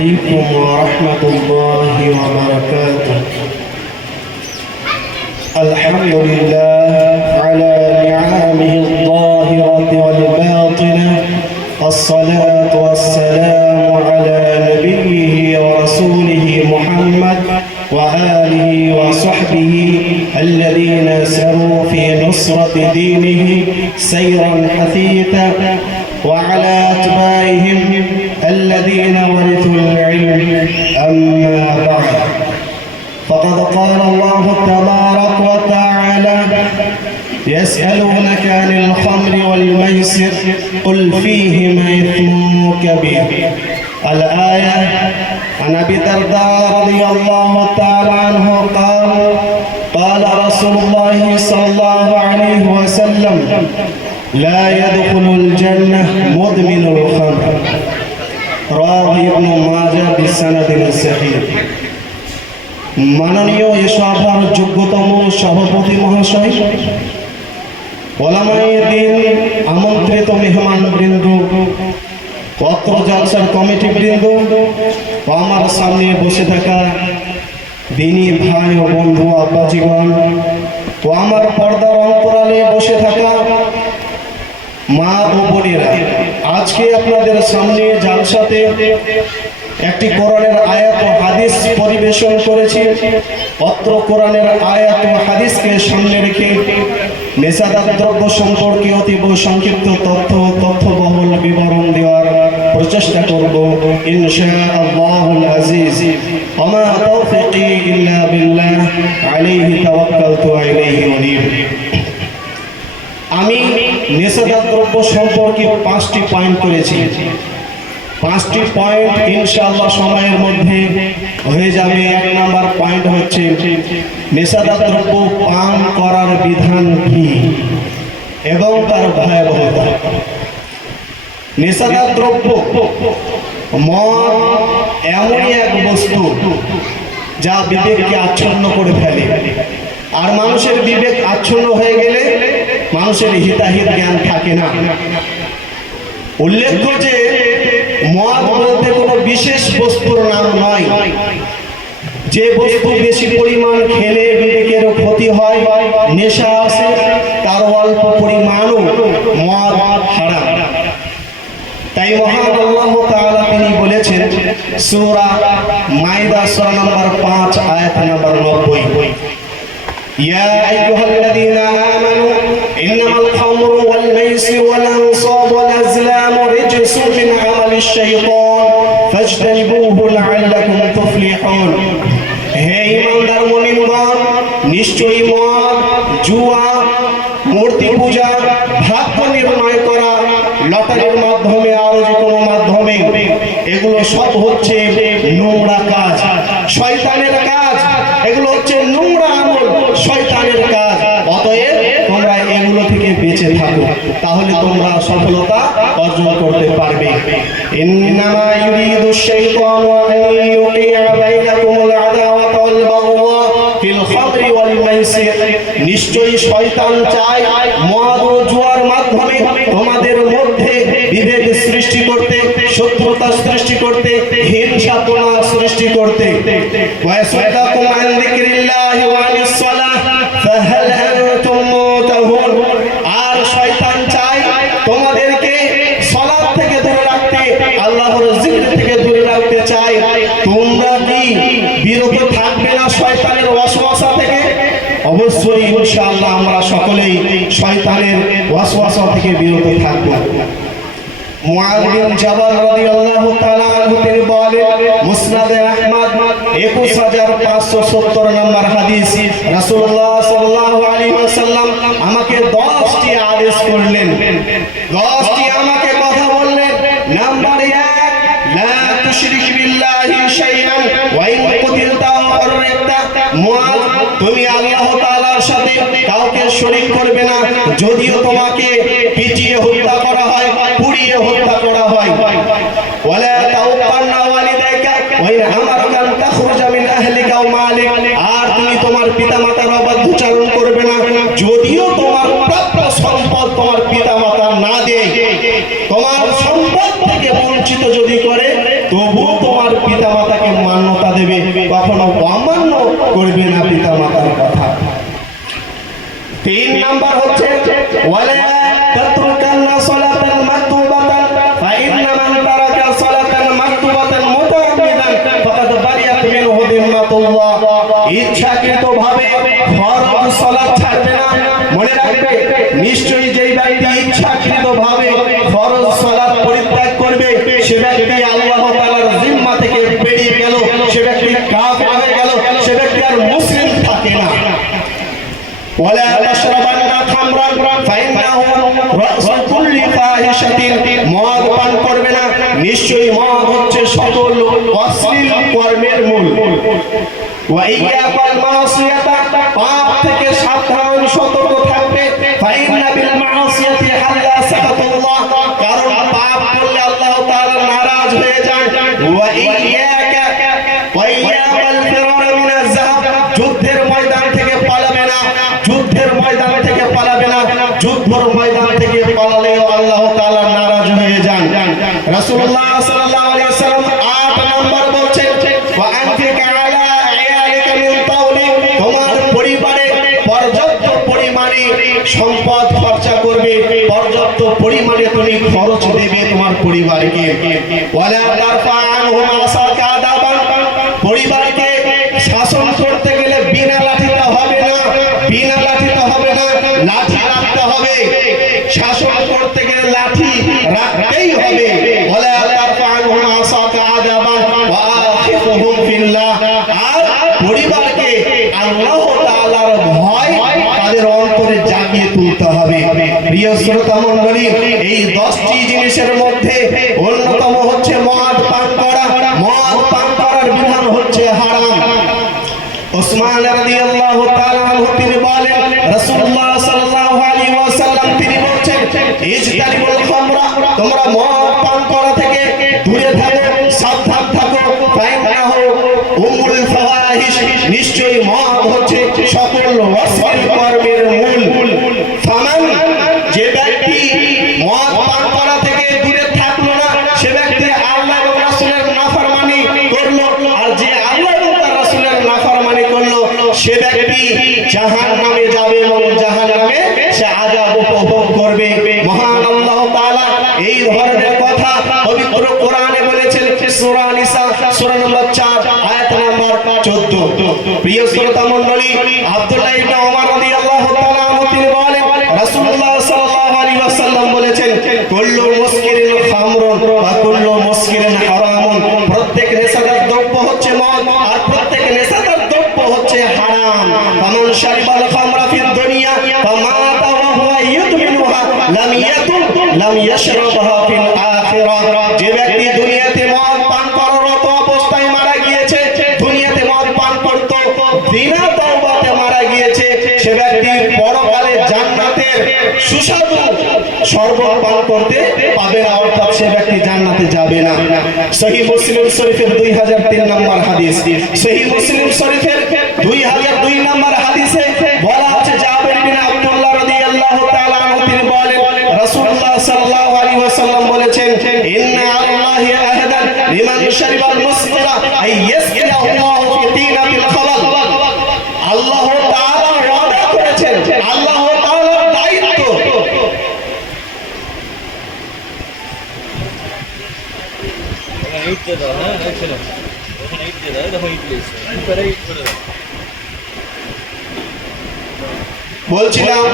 عليكم ورحمة الله وبركاته. الحمد لله على نعمه الظاهرة والباطنة، الصلاة والسلام على نبيه ورسوله محمد وآله وصحبه الذين سروا في نصرة دينه سيرا حثيثا، وعلى أتباعهم الذين ورثوا العلم. أما بعد، فقد قال الله تبارك وتعالى: يسألونك عن الخمر والميسر قل فيهما إثم كبير. الآية. عن أبي الدرداء رضي الله تعالى عنه قال: قال رسول الله صلى الله عليه وسلم: لا يدخل الجنة مدمن الخمر. رواه ابن ماجه بسند صحيح। মাননীয় এ সভার যোগ্যতম সভাপতি মহাশয়, ওলামায়ে দ্বীন, আমন্ত্রিত মেহমান বৃন্দ, পত্র জলসার কমিটি বৃন্দ ও আমার সামনে বসে থাকা দিনী ভাই ও বন্ধু আব্বাজীগণ ও আমার পর্দার অন্তরালে বসে থাকা মা ও বোনেরা, আজকে আপনাদের সামনে জালসাতে একটি কোরআনের আয়াত ও হাদিস পরিবেশন করেছি। অত্র কোরআনের আয়াত ও হাদিসকে সামনে রেখে নেশাদার দ্রব্য সম্পর্কে অতীব সংক্ষিপ্ত তথ্যবহুল বিবরণ দেওয়ার প্রচেষ্টা করব ইনশাআল্লাহুল আজিজ। ওমা তাওফীকি ইল্লা বিল্লাহ, আলাইহি তাওয়াক্কালতু ওয়া ইলাইহি উনীব। আমি নেশাদার দ্রব্য সম্পর্কে 5টি পয়েন্ট করেছি। 5টি পয়েন্ট ইনশাআল্লাহ সময়ের মধ্যে হয়ে যাবে। 1 নম্বর পয়েন্ট হচ্ছে নেশাদার দ্রব্য পান করার বিধান কি এবং তার ভয়াবহতা। নেশাদার দ্রব্য মদ এমনই এক বস্তু যা বিবেককে আচ্ছন্ন করে ফেলে, আর মানুষের বিবেক আচ্ছন্ন হয়ে গেলে মানুষের হিতাহিত জ্ঞান থাকে না। উল্লেখ্য যে মদ বলতে কোনো বিশেষ বস্তুর নাম নয়। যে বস্তু বেশি পরিমাণ খেলে বিবেকের ক্ষতি হয়, নেশা আসে, তার অল্প পরিমাণও মদ হারাম। তাই মহান আল্লাহ তাআলা তিনি বলেছেন সূরা মাইদা সূরা নম্বর 5 আয়াত নম্বর 90, ইয়া আইয়ুহাল্লাযীনা আমানু ইন্নামাল খামরু ওয়াল মাইসিরু ওয়াল আনসাবু ওয়াল আজলামু রিজসুম মিন আমালিশ শাইতান ফাজতানিবুহু লাআল্লাকুম তুফলিহুন। হে ঈমানদার মুমিনগণ, নিশ্চয়ই মদ, জুয়া, মূর্তি পূজা, ভাগ্য নির্ণয় করা, লটারির মাধ্যমে আর যে কোনো মাধ্যমে, এগুলো সব হচ্ছে নোংরা কাজ, শয়তানের কাজ। এগুলো হচ্ছে নোংরা আমল, শয়তানের কাজ। অতএব তোমরা এগুলো থেকে বেঁচে থাকো, তাহলে তোমরা সফলতা অর্জন করতে পারবে। ইন্নামা ইউরিদুশ শাইতানু আন ইউকিআ বাইনাকুমুল আদাওয়াতা ওয়াল বাগদা ফিল খামরি ওয়াল মাইসির। নিশ্চয়ই শয়তান চায় মদ ও জুয়ার মাধ্যমে তোমাদের মধ্যে বিভেদ সৃষ্টি করতে, শত্রুতা সৃষ্টি করতে, হিংসাপনা সৃষ্টি করতে। ওয়াসাদাকুম আন যিকরিল্লাহি ওয়া আনিস সালাহ ফাহাল আনতুম মুতাহুন। আর শয়তান চায় তোমাদেরকে সালাত থেকে দূরে রাখতে, আল্লাহর জিকির থেকে দূরে রাখতে চায়। তোমরা কি বিরত থাকবে না শয়তানের ওয়াসওয়াসা থেকে? অবশ্যই ইনশাআল্লাহ আমরা সকলেই শয়তানের ওয়াসওয়াসা থেকে বিরত থাকব। মুআয বিন জাবাল রাদিয়াল্লাহু তাআলা আনহু তিনি বলেন, মুসনাদে আহমদ 21570 নম্বর হাদিস, রাসূলুল্লাহ সাল্লাল্লাহু আলাইহি ওয়াসাল্লাম আমাকে 10টি আদেশ করলেন, 10টি আমাকে কথা বললেন। নাম্বার 1, লা তুশরিক বিল্লাহি শাইআন ওয়া ইন কুতিলতা ওয়া ফাররাকতা। মুআয, তুমি আল্লাহ তাআলার সাথে কাউকে শরীক করবে না, যদিও তোমাকে পিটিয়ে হত্যা করা হয়, পুড়িয়ে হত্যা করা হয়। ওয়ালা তাওকান্না ওয়ালিদাইকা ওয়া ইন আমারাকা আন তাখরুজা মিন আহলিকা ওয়া মালিক। আর তুমি তোমার পিতামাতার অবাধ্যচারণ করবে না, যদিও তোমার প্রাপ্য সম্পদ তোমার পিতামাতা না দেয়। তোমার সম্পদ থেকে বঞ্চিত যদি করে, তবুও তোমার পিতা নাম্বার হচ্ছে ওয়ালা তাতরুকান্না সালাতান মাকতুবাতান ফাইন্না মান তারাকা সালাতান মাকতুবাতান মুতাআম্মিদান ফাকাদ বারিয়াত মিনহু যিম্মাতুল্লাহ। ইচ্ছাকৃতভাবে ফরজ সালাত ছাড়বে না। মনে রাখবে, নিশ্চয়ই যেই ব্যক্তি ইচ্ছাকৃতভাবে ফরজ সালাত পরিত্যাগ করবে সে ব্যক্তি আল্লাহ তাআলার জিম্মা থেকে বেরিয়ে গেল, সে ব্যক্তি কাফের হয়ে গেল, সে ব্যক্তি আর মুসলিম থাকে না। ওয়ালা তাশরাবান্না খামরান ফাইন্নাহু রাসু কুল্লি ফাহিশাতিন, মদ পান করবে না, নিশ্চয়ই মদ হচ্ছে সকল অশ্লীল কর্মের মূল। ওয়া ইয়াকাল মাসিয়াতা, পাপ থেকে সাবধান সতর্ক থাকবে। ফাইন্না বিল মাসিয়াতি হাল্লা সাকাতুল্লাহ, কারণ পাপ করলে আল্লাহ তাআলা নারাজ হয়ে যান। ওয়া ইয়াকা ওয়া ইয়াকাল ফিরার মিনাজ যাহাব, যুদ্ধের ময়দান থেকে পালাবে না, যুদ্ধের ময়দান থেকে পালাবে না, যুদ্ধের ময়দান থেকে পালালেও আল্লাহ তাআলা নারাজ হয়ে যান। রাসূলুল্লাহ সাল্লাল্লাহু আলাইহি ওয়াসাল্লাম 8 নম্বর বলছেন ওয়া আনফিকা আলা আয়ালিকা মিন তাওলিক, তোমার পরিবারে পর্যাপ্ত পরিমাণে সম্পদ খরচা করবে, পর্যাপ্ত পরিমাণে তুমি খরচ দেবে তোমার পরিবারকে। ওয়ালা তারফা আনহুম আসাকা আদাবান, পরিবারকে শাসন করতে গেলে বিনা লাঠিতে হবে না, বিনা লাঠিতে হবে না, লাঠি রাখতে হবে। শাসন করতে গেলে লাঠি রাখতেই হবে। ওয়ালা তারফা আনহুম আসাকা আদাবান ওয়া আখিফুহুম ফিল্লাহ, আর পরিবারকে আল্লাহ তাআলার ভয় তাদের অন্তরে জাগিয়ে তুলতে হবে। প্রিয় শ্রোতা মণ্ডলী, এই 10টি জিনিসের মধ্যে অন্যতম হচ্ছে মদ পান করা। মদ পান করার বিধান হচ্ছে হারাম। উসমান রাদিয়াল্লাহু তাআলা আনহু তিনি বলেন, রাসূলুল্লাহ সাল্লাল্লাহু আলাইহি ওয়াসাল্লাম তিনি বলেন, ইজতানিবুল খামরা, তোমরা মদ পান করা থেকে দূরে থাকো, সাবধান থাকো। ফাইন্নাহু উমুল ফাওয়াহিশ, নিশ্চয়ই মদ হচ্ছে সকল অশ্লীল কর্মের মূল। ফামান, যে ব্যক্তি মদ পান করা থেকে দূরে থাকলো না সে ব্যক্তি আল্লাহ এবং রাসূলের নাফরমানি করলো, আর যে আল্লাহ এবং তার রাসূলের নাফরমানি করলো সে ব্যক্তি জাহান্নামে যাবে এবং জাহান্নামে সে আযাব উপভোগ করবে। মহান আল্লাহ তাআলা এই ধরনের কথা পবিত্র কোরআনে বলেছেন। সূরা নিসা সূরা নম্বর 4 আয়াত নম্বর 14। প্রিয় শ্রোতা মণ্ডলী, আব্দুল্লাহ ইবনে ওমর রাদিয়াল্লাহু তাআলা আনহু তিনি বলেন, রাসূলুল্লাহ সাল্লাল্লাহু আলাইহি ওয়াসাল্লাম বলেছেন, কুল্লু মুসকিরিন খামরুন ওয়া কুল্লু মুসকিরিন হারামুন, প্রত্যেক নেশাদার দ্রব্য হচ্ছে মদ আর প্রত্যেক নেশাদার দ্রব্য হচ্ছে হারাম। ফামান শারিবাল খামরা ফিদ দুনিয়া ফামাতা ওয়া হুয়া ইউদমিনুহা লাম ইয়াশরাবহা ফিল আখিরাহ, যে ব্যক্তি দুনিয়াতে মদ পান করারত অবস্থায় মারা গিয়েছে, দুনিয়াতে মদ পান করত বিনা তওবাতে মারা গিয়েছে, সে ব্যক্তি পরকালে জান্নাতের সুস্বাদু শরবত পান করতে পাবে না, অর্থাৎ সে ব্যক্তি জান্নাতে যাবে না। সহিহ মুসলিম শরীফের 2003 নম্বর হাদিস, সহিহ মুসলিম শরীফের 2002 নম্বর হাদিসে বলা আছে, জাবের বিন আব্দুল্লাহ রাদিয়াল্লাহু তাআলা আনহু তিনি বলেন, রাসূলুল্লাহ সাল্লাল্লাহু আলাইহি ওয়াসাল্লাম বলেছেন, ইন্না আল্লাহি আহাদান লিমান শারিবাল মুসকিরা আই ইয়াসকিয়া আল্লাহু ফি তিনাতিল খাবাল, আল্লাহ তাআলা ওয়াদা করেছেন, আল্লাহ তাআলার দায়িত্ব। বলছিলাম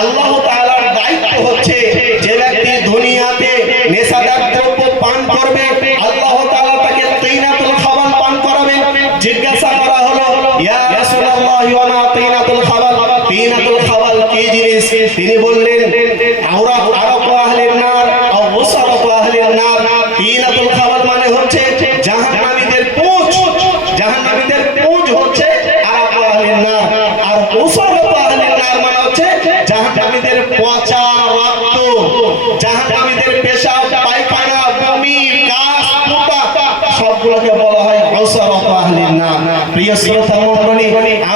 আল্লাহ তাআলার দায়িত্ব হচ্ছে যে ব্যক্তি দুনিয়াতে নেশাদার দ্রব্য পান করবে আল্লাহ তাআলা তাকে তিনাতুল খাবাল পান করাবেন। জিজ্ঞাসা করা হলো, ইয়া রাসূলুল্লাহ ওয়া মা তিনাতুল খাবাল, তিনাতুল খাবাল কি জিনিস? তিনি বললেন, আরাকু আহলিন নার আও উসারাকু আহলিন নার, তিনাতুল খাবাল মানে হচ্ছে জাহান্নামীদের পুঁজ, জাহান্নামীদের পুঁজ হচ্ছে আরাকু আহলিন নার, আর উসারাকু আহলিন নার মানে হচ্ছে জাহান্নামীদের পচা রক্ত, জাহান্নামীদের পেশাব পায়খানা বমি কাশ পোকা সবগুলোকে বলা হয় উসারাকু আহলিন নার। প্রিয় শ্রোতা মণ্ডলী,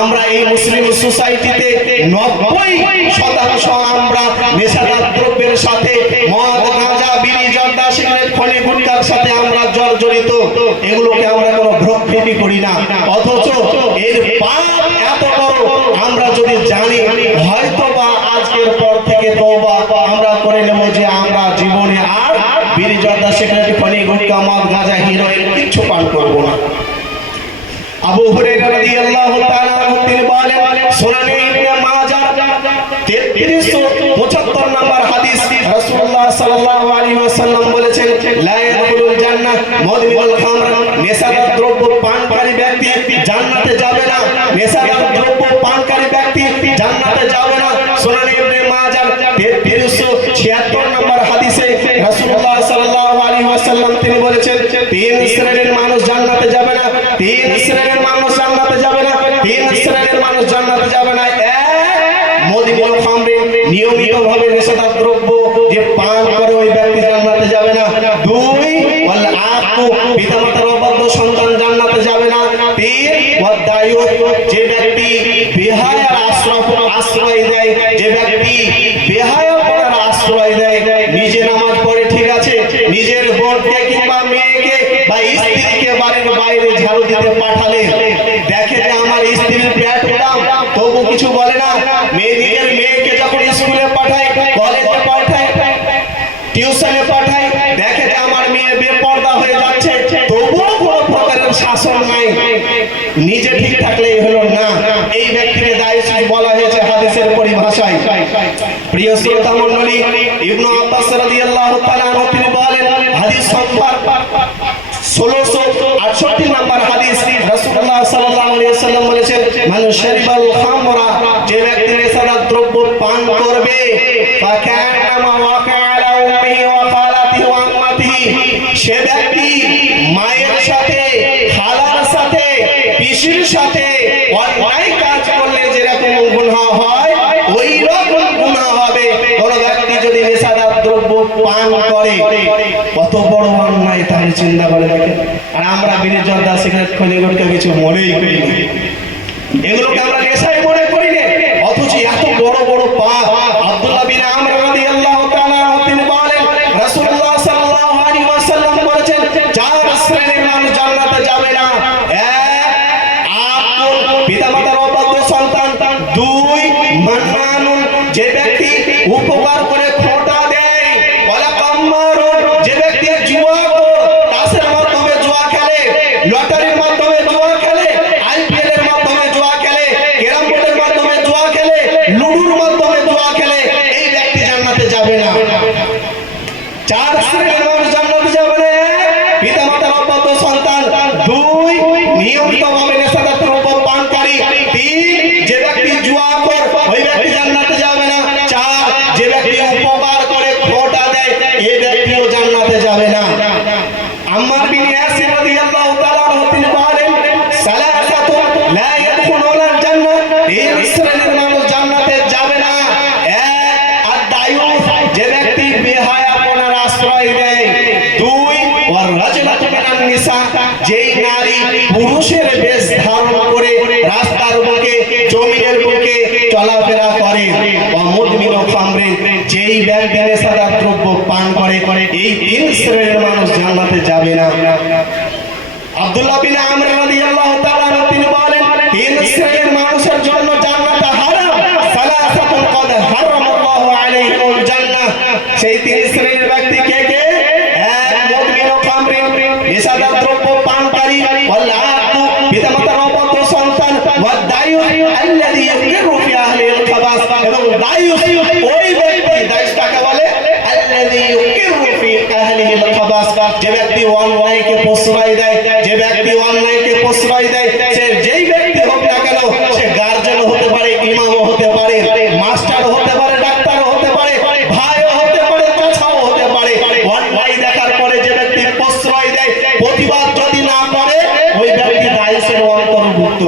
আমরা এই মুসলিম সোসাইটিতে 90% আমরা নেশাদার দ্রব্যের সাথে মদ গাঁজা বিড়ি জর্দা সিগারেট খনি গুটখার সাথে আমরা জর্জরিত, এগুলোকে আমরা কোনো ভ্রক্ষেপই করি না, অথচ এর পাপ এত বড় আমরা যদি জানি হয়তো বা আজকে আবু হুরায়রা রাদিয়াল্লাহু তাআলা আনহু তিনি বলেন, সুনানে ইবনে মাজাহ 3375 নম্বর হাদিস, রাসূলুল্লাহ সাল্লাল্লাহু আলাইহি ওয়াসাল্লাম বলেছেন, লা ইয়াদখুলুল জান্নাহ মুদমিনুল খামর, নেশাদার দ্রব্য পানকারী ব্যক্তি জান্নাতে যাবে না। নেশাদার দ্রব্য পানকারী ব্যক্তি জান্নাতে যাবে না। সুনানে ইবনে মাজাহ 3376 নম্বর হাদিসে রাসূলুল্লাহ সাল্লাল্লাহু আলাইহি ওয়াসাল্লাম তিনি বলেছেন, তিন শ্রেণীর মানুষ জান্নাতে যাবে না, তিন শ্রেণীর মানুষ জান্নাতে যাবে না, তিন শ্রেণীর মানুষ জান্নাতে যাবে না। মুদমিনুল খামর, নিয়মিতভাবে নেশাদার দ্রব্য যে পান করে ওই ব্যক্তি জান্নাতে যাবে না। দুই, ওয়াল আকু, পিতামাতার অবাধ্য সন্তান জান্নাতে যাবে না। তিন, ওয়াদ দায়ু, যে ব্যক্তি বেহায়ার আশ্রয় দেয়, যে ব্যক্তি বেহায়াপনার আশ্রয় দেয়, নিজে নামাজ পড়ে ঠিক আছে, নিজের বোনকে কিংবা মেয়েকে বা স্ত্রীকে বাড়ির বাইরে ঝাড়ু দিতে পাঠালে দেখে যে আমার স্ত্রীর পেট উঠাম, তবু কিছু বলে না। নিজের মেয়েকে যখন স্কুলে পাঠায়, কলেজে পাঠায়, টিউশনে পাঠায়, দেখে যে আমার মেয়ে বেপর্দা হয়ে যাচ্ছে, তবুও কোনো প্রকারের শাসন নাই। নিজে ঠিক থাকলেই হলো না, এই ব্যক্তিকে দায়ী বলা হয়েছে হাদিসের পরিভাষায়। প্রিয় শ্রোতা মণ্ডলী, ইবনে আব্বাস রাদিয়াল্লাহু তাআলা আনহু তিনি বলেন, হাদিস সংখ্যা 1668 নম্বর হাদিস, রাসূলুল্লাহ সাল্লাল্লাহু আলাইহি ওয়াসাল্লাম বলেছেন, মান শারিবাল খামরা, যে ব্যক্তি নেশাদার দ্রব্য পান করবে, ফাকান্নামা ওয়াকা আলা উম্মিহি ওয়া খালাতিহি ওয়া আম্মাতিহি, সে ব্যক্তি মায়ের সাথে, খালার সাথে, পিসির সাথে অন্যায় কাজ করলে যেরকম গুনাহ হয় ওই রকম গুনাহ হবে। কোন ব্যক্তি যদি নেশাদার দ্রব্য পান করে, কত বড় অন্যায় তাই চিন্তা করে দেখেন। আর আমরা বিড়ি, জর্দা, সিগারেট, খৈনি, গুটখা কিছু মনেই করি না, এগুলোকে আমরা নেশাই মনে করি না, অথচ এত বড় বড় পাপ। আব্দুল্লাহ বিন আমর রাদিয়াল্লাহু তাআলা তিনি বলেন, রাসূলুল্লাহ সাল্লাল্লাহু আলাইহি ওয়াসাল্লাম বলেছেন, চার শ্রেণীর মানুষ জান্নাতে যাবে না। এক, পিতামাতার অবাধ্য সন্তান। দুই, মান্নানুন, যে ব্যক্তি উপকার করে খোঁটা দেয়। ওয়ালা কাম্মারুন, যে ব্যক্তি জুয়াখোর, তাসের মাধ্যমে জুয়া খেলে, লটারির মাধ্যমে জুয়া খেলে, আইপিএল এর মাধ্যমে জুয়া খেলে, ক্যারাম বোর্ডের মাধ্যমে জুয়া খেলে, লুডুর মাধ্যমে জুয়া খেলে, এই ব্যক্তি জান্নাতে যাবে না। চার শ্রেণীর মানুষ জান্নাতে যাবে না। পিতামাতার অবাধ্য সন্তান। দুই, নিয়মিতভাবে নেশাদার দ্রব্য পানকারী। তিন, যে ব্যক্তি জুয়াখোর, ওই ব্যক্তি জান্নাতে যাবে না। চার, যে ব্যক্তি উপকার করে খোঁটা দেয়, এই ব্যক্তিও জান্নাতে যাবে না। আম্মার বিন ইয়াসির রাদিয়াল্লাহু তাআলা আনহু তিনি বলেন, সালাসাতুন লা ইয়াদখুলুনাল জান্নাহ, তিন শ্রেণীর মানুষ জান্নাতে যাবে না। এক, আদ-দায়ুস, যে ব্যক্তি বেহায়াপনার আশ্রয় দেয়। দুই, ওয়ার রাজুলাতু মিনান নিসা, যেই নারী পুরুষের বেশ ধারণ করে রাস্তার বুকে, জমিনের বুকে চলাফেরা করে। ওয়া মুদমিনুল খামর, যেই ব্যক্তি নেশাদার দ্রব্য পান করে, এই তিন শ্রেণীর মানুষ জান্নাতে যাবে না। আব্দুল্লাহ বিন আমর রাদিয়াল্লাহু তাআলা আনহু তিনি বলেন, তিন শ্রেণীর মানুষের জন্য জান্নাত হারাম। সালাসাতুন ক্বাদ হারামাল্লাহু আলাইহিমুল জান্নাহ, সেই তিন শ্রেণীর ব্যক্তি কে কে? এক, মুদমিনুল খামর, নেশাদার দ্রব্য পানকারী, ওয়াল আকু, পিতামাতার অবাধ্য সন্তান, ওয়াদ দায়ু আল্লাযী ইয়াকিরু ফি আহলিল খাবাস, এবং দায়ু ওই ব্যক্তি, দায়ু কাকে বলে? আল্লাযী ইয়াকিরু ফি আহলিল খাবাস, যে ব্যক্তি অন্যায়কে প্রশ্রয় দেয়, যে ব্যক্তি অন্যায়কে প্রশ্রয় দেয়, সে যেই ব্যক্তি হোক না কেন, সে গার্জেন হতে পারে, ইমামও হতে পারে, মাস্টার হতে পারে, ডাক্তারও হতে পারে, ভাইও হতে পারে, চাচাও হতে পারে। অন্যায় দেখার পরে যে ব্যক্তি প্রশ্রয় দেয়, প্রতিবাদ যদি না করে, ওই ব্যক্তি দায়ুসের অন্তর্ভুক্ত।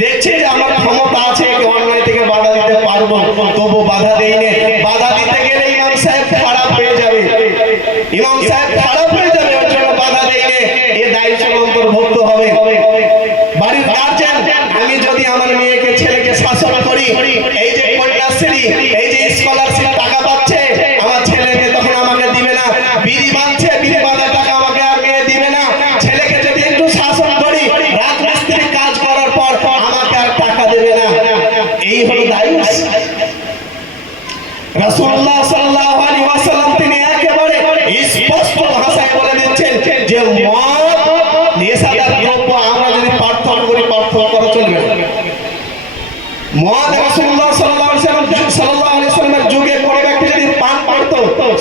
দেখছে যে আমার ক্ষমতা আছে, অন্যায় থেকে বাধা দিতে পারবো, তবু বাধা দেই না। বাধা দিতে গেলে ইমাম সাহেব খারাপ হয়ে যাবে, ইমাম সাহেব খারাপ হয়ে যাবে, ওর জন্য বাধা দেই না, এ দায়ুসের অন্তর্ভুক্ত হবে। বাড়ির গার্জেন, আমি যদি আমার মেয়েকে, ছেলেকে শাসন করি, এই যে কন্যাশ্রী, এই যে স্কলারশিপ টাকা পাচ্ছে, আমার ছেলেকে তখন আমাকে দিবে না। বিড়ি বাঁধছে, বিড়ি বাঁধার টাকা আমাকে আর মেয়ে দিবে না। ছেলেকে যদি একটু শাসন করি, রাজমিস্ত্রি কাজ করার পর আমাকে আর টাকা দেবে না। এই হলো দায়ুস। রাসূলুল্লাহ সাল্লাল্লাহু আলাইহি ওয়াসাল্লাম তিনি একেবারে স্পষ্ট ভাষায় বলে দিচ্ছেন যে মদ, নেশাদার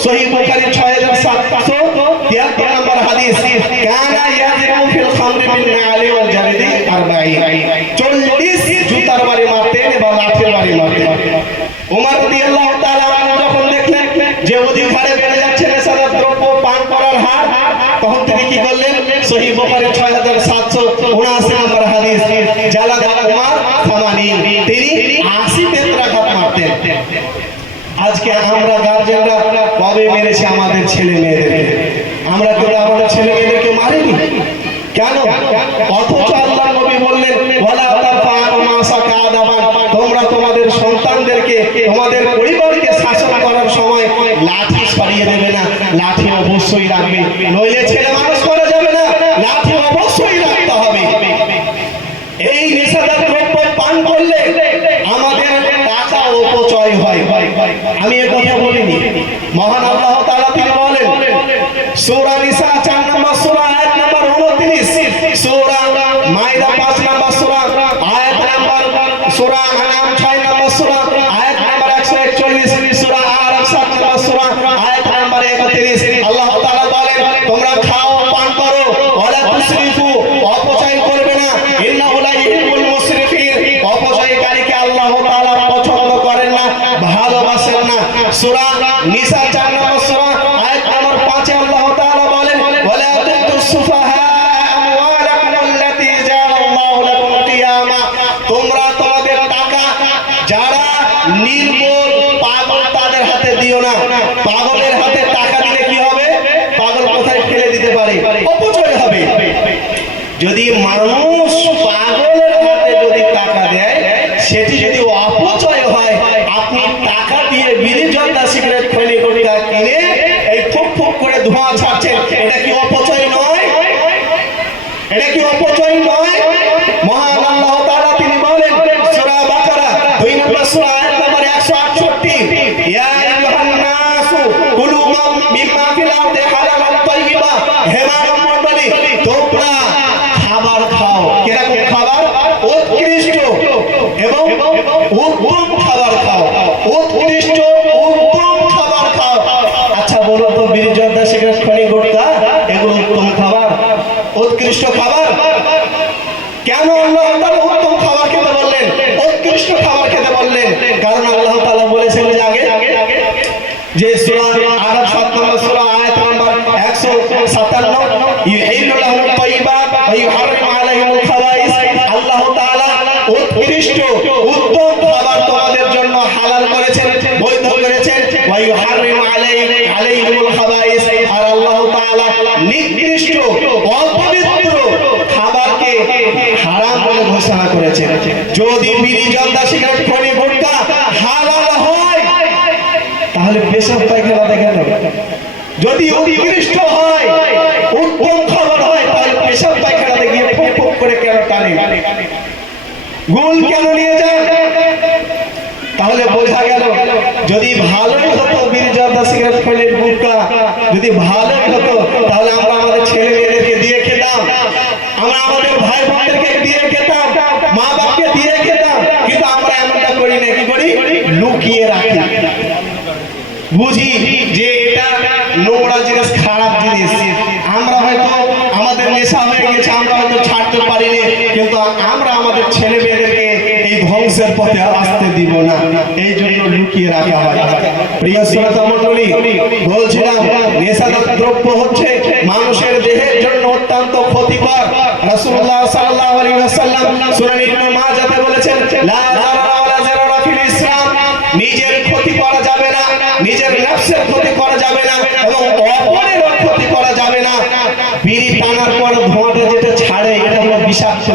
সহিহ বুখারী 6773 নম্বর হাদিস, কানা ইয়াজরু ফিল খামরি বিন নালি ওয়াল জারিদি 40 জুতার বাড়ি মারতেন এবং লাঠির বাড়ি মারতেন। ওমর রাদিয়াল্লাহু তাআলা যখন দেখলেন যে অধিক হারে বেড়ে যাচ্ছে নেশাদার দ্রব্য পান করার হার, তখন তিনি কি করলেন? সহিহ বুখারী 6779 নম্বর হাদিস, জালাদা উমর 80, তিনি 80 বেত্রাঘাত মারতেন। আজকে আমরা গার্জেনরা কবে মেরেছি আমাদের ছেলে মেয়েদেরকে? আমরা কেউ আমাদের ছেলে মেয়েদেরকে মারিনি কেন? অথচ আল্লাহ নবী বললেন, ওয়ালা তাফালু মা সাকাদাবান, তোমরা তোমাদের সন্তানদেরকে, তোমাদের পরিবারকে শাসন করার সময় লাঠি সরিয়ে দেবে না, লাঠি অবশ্যই রাখবে, নইলে ছেলে মানুষ করা যাবে না, লাঠি অবশ্যই রাখতে হবে। এই নেশাদার দ্রব্য পান করলে আমাদের টাকা অপচয় হয়। আমি এ কথা বলিনি, মহান আল্লাহ তাআলা তিনি বলেন সূরা নিসা 4 নম্বর সূরা আয়াত নম্বর 29, সূরা মাইদা 5 নম্বর সূরা আয়াত নম্বর, সূরা আনাম 6 নম্বর সূরা আয়াত নম্বর 141, সূরা আরাফ 7 নম্বর সূরা আয়াত নম্বর 31, আল্লাহ তাআলা বলেন তোমরা খাও পান করো, ওয়ালা তুসরিফু, অপচয় করবে না, ইন্নাহু লা ইউহিব্বুল মুসরিফিন, অপচয়কারীকে আল্লাহ তাআলা পছন্দ করেন না, ভালোবাসেন না। সূরা নিসা 4 নম্বর সূরা আয়াত নম্বর 5 আল্লাহ তাআলা বলেন, ওয়ালা তুতুস সুফাহা আমওয়ালাকুম আল্লাতী জাআলাল্লাহু লাকুম কিয়ামা, তোমরা তোমাদের টাকা যারা নির্বোধ পাগল তাদের হাতে দিও না। পাগলের হাতে টাকা দিলে কি হবে? পাগল কোথায় ফেলে দিতে পারে? অপচয় হবে। যদি মানুষ পাগলের হাতে যদি টাকা দেয়, সেটি যদি অপচয় হয়, আপনি টাকা দিয়ে বিড়ি জর্দা সিগারেট খৈনি গুটখা কিনে এই ফুক ফুক করে ধোঁয়া ছাড়ছেন, এটা কি অপচয় নয়? এটা কি অপচয় নয়? মহান আল্লাহ তাআলা তিনি বলেন সূরা বাকারা 2 নম্বর সূরা আয়াত নম্বর 168, ইয়া আইয়ুহান নাসু কুলু মিম্মা ফিল আরদি হালালান তাইয়্যিবা, হে মানব মণ্ডলী তোমরা খাবার খাও। কিরকম খাবার? উৎকৃষ্ট এবং উত্তম খাবার খাও, উৎকৃষ্ট উত্তম খাবার খাও। আচ্ছা বলো তো, বিড়ি জর্দা সিগারেট খৈনি গুটখা এগুলো উত্তম খাবার, উৎকৃষ্ট খাবার? কেন আল্লাহ তাআলা উত্তম খাবার খেতে বললেন, উৎকৃষ্ট খাবার খেতে বললেন? কারণ আল্লাহ তাআলা বলেছেন যে আগে যে সূরা আরাফ 7 নম্বর সূরা আয়াত নম্বর 157, ইউহিল্লু লাহুম তাইয়্যিবাত ওয়া ইউহাররিমু আলাইহিমুল খাবাইস, আল্লাহ তাআলা উৎকৃষ্ট উত্তম খাবার তোমাদের জন্য হালাল করেছেন, বৈধ করেছেন, ওয়া ইউহাররিমু আলাইহিমুল খাবাইস, আর আল্লাহ তাআলা নিকৃষ্ট অপবিত্র খাবারকে হারাম বলে ঘোষণা করেছেন। যদি বিড়ি জর্দা সিগারেট খৈনি গুটখা হালাল হয়, তাহলে পেশাব পায়খানা দেখেন না। যদি উৎকৃষ্ট হয়, উত্তম খাবার হয়, তাহলে পেশাব পায়খানাতে গিয়ে ফুক ফুক করে কেন টানে, গুল কেন নিয়ে যায়? তাহলে বোঝা গেল যদি ভালোই হতো বিড়ি জর্দা সিগারেট খৈনি গুটখা যদি ভালোই হতো, তাহলে আমরা আমাদের ছেলে মেয়েদেরকে দিয়ে খেতাম, আমরা আমাদের ভাই বোনদেরকে দিয়ে খেতাম, মা বাপকে দিয়ে খেতাম। কিন্তু আমরা এমনটা করি না, কি করি? লুকিয়ে রাখি, বুঝি যে এটা নোংরা জিনিস, খারাপ জিনিস। আমরা হয়তো আমাদের নেশা হয়ে গেছে, আমরা হয়তো ছাড়তে পারিনি, কিন্তু আমরা আমাদের ছেলে মেয়েদেরকে এই ধ্বংসের পথে আসতে দিব না, এই জন্য লুকিয়ে রাখা হয়। প্রিয় শ্রোতা মণ্ডলী, বলছিলাম নেশাদার দ্রব্য হচ্ছে মানুষের দেহের জন্য অত্যন্ত ক্ষতিকর। রাসূলুল্লাহ সাল্লাল্লাহু আলাইহি ওয়াসাল্লাম সূরা ইবনে মাজাহতে বলেছেন, লা যারারা ওয়ালা যারারা ফিল ইসলাম, নিজের ক্ষতি করা যাবে না, নিজের নফসের ক্ষতি করা যাবে না, এবং অপরের ক্ষতি করা যাবে না। বিড়ি টানার পর ধোঁয়াটা যেটা ছাড়ে এটা হলো বিষাক্ত,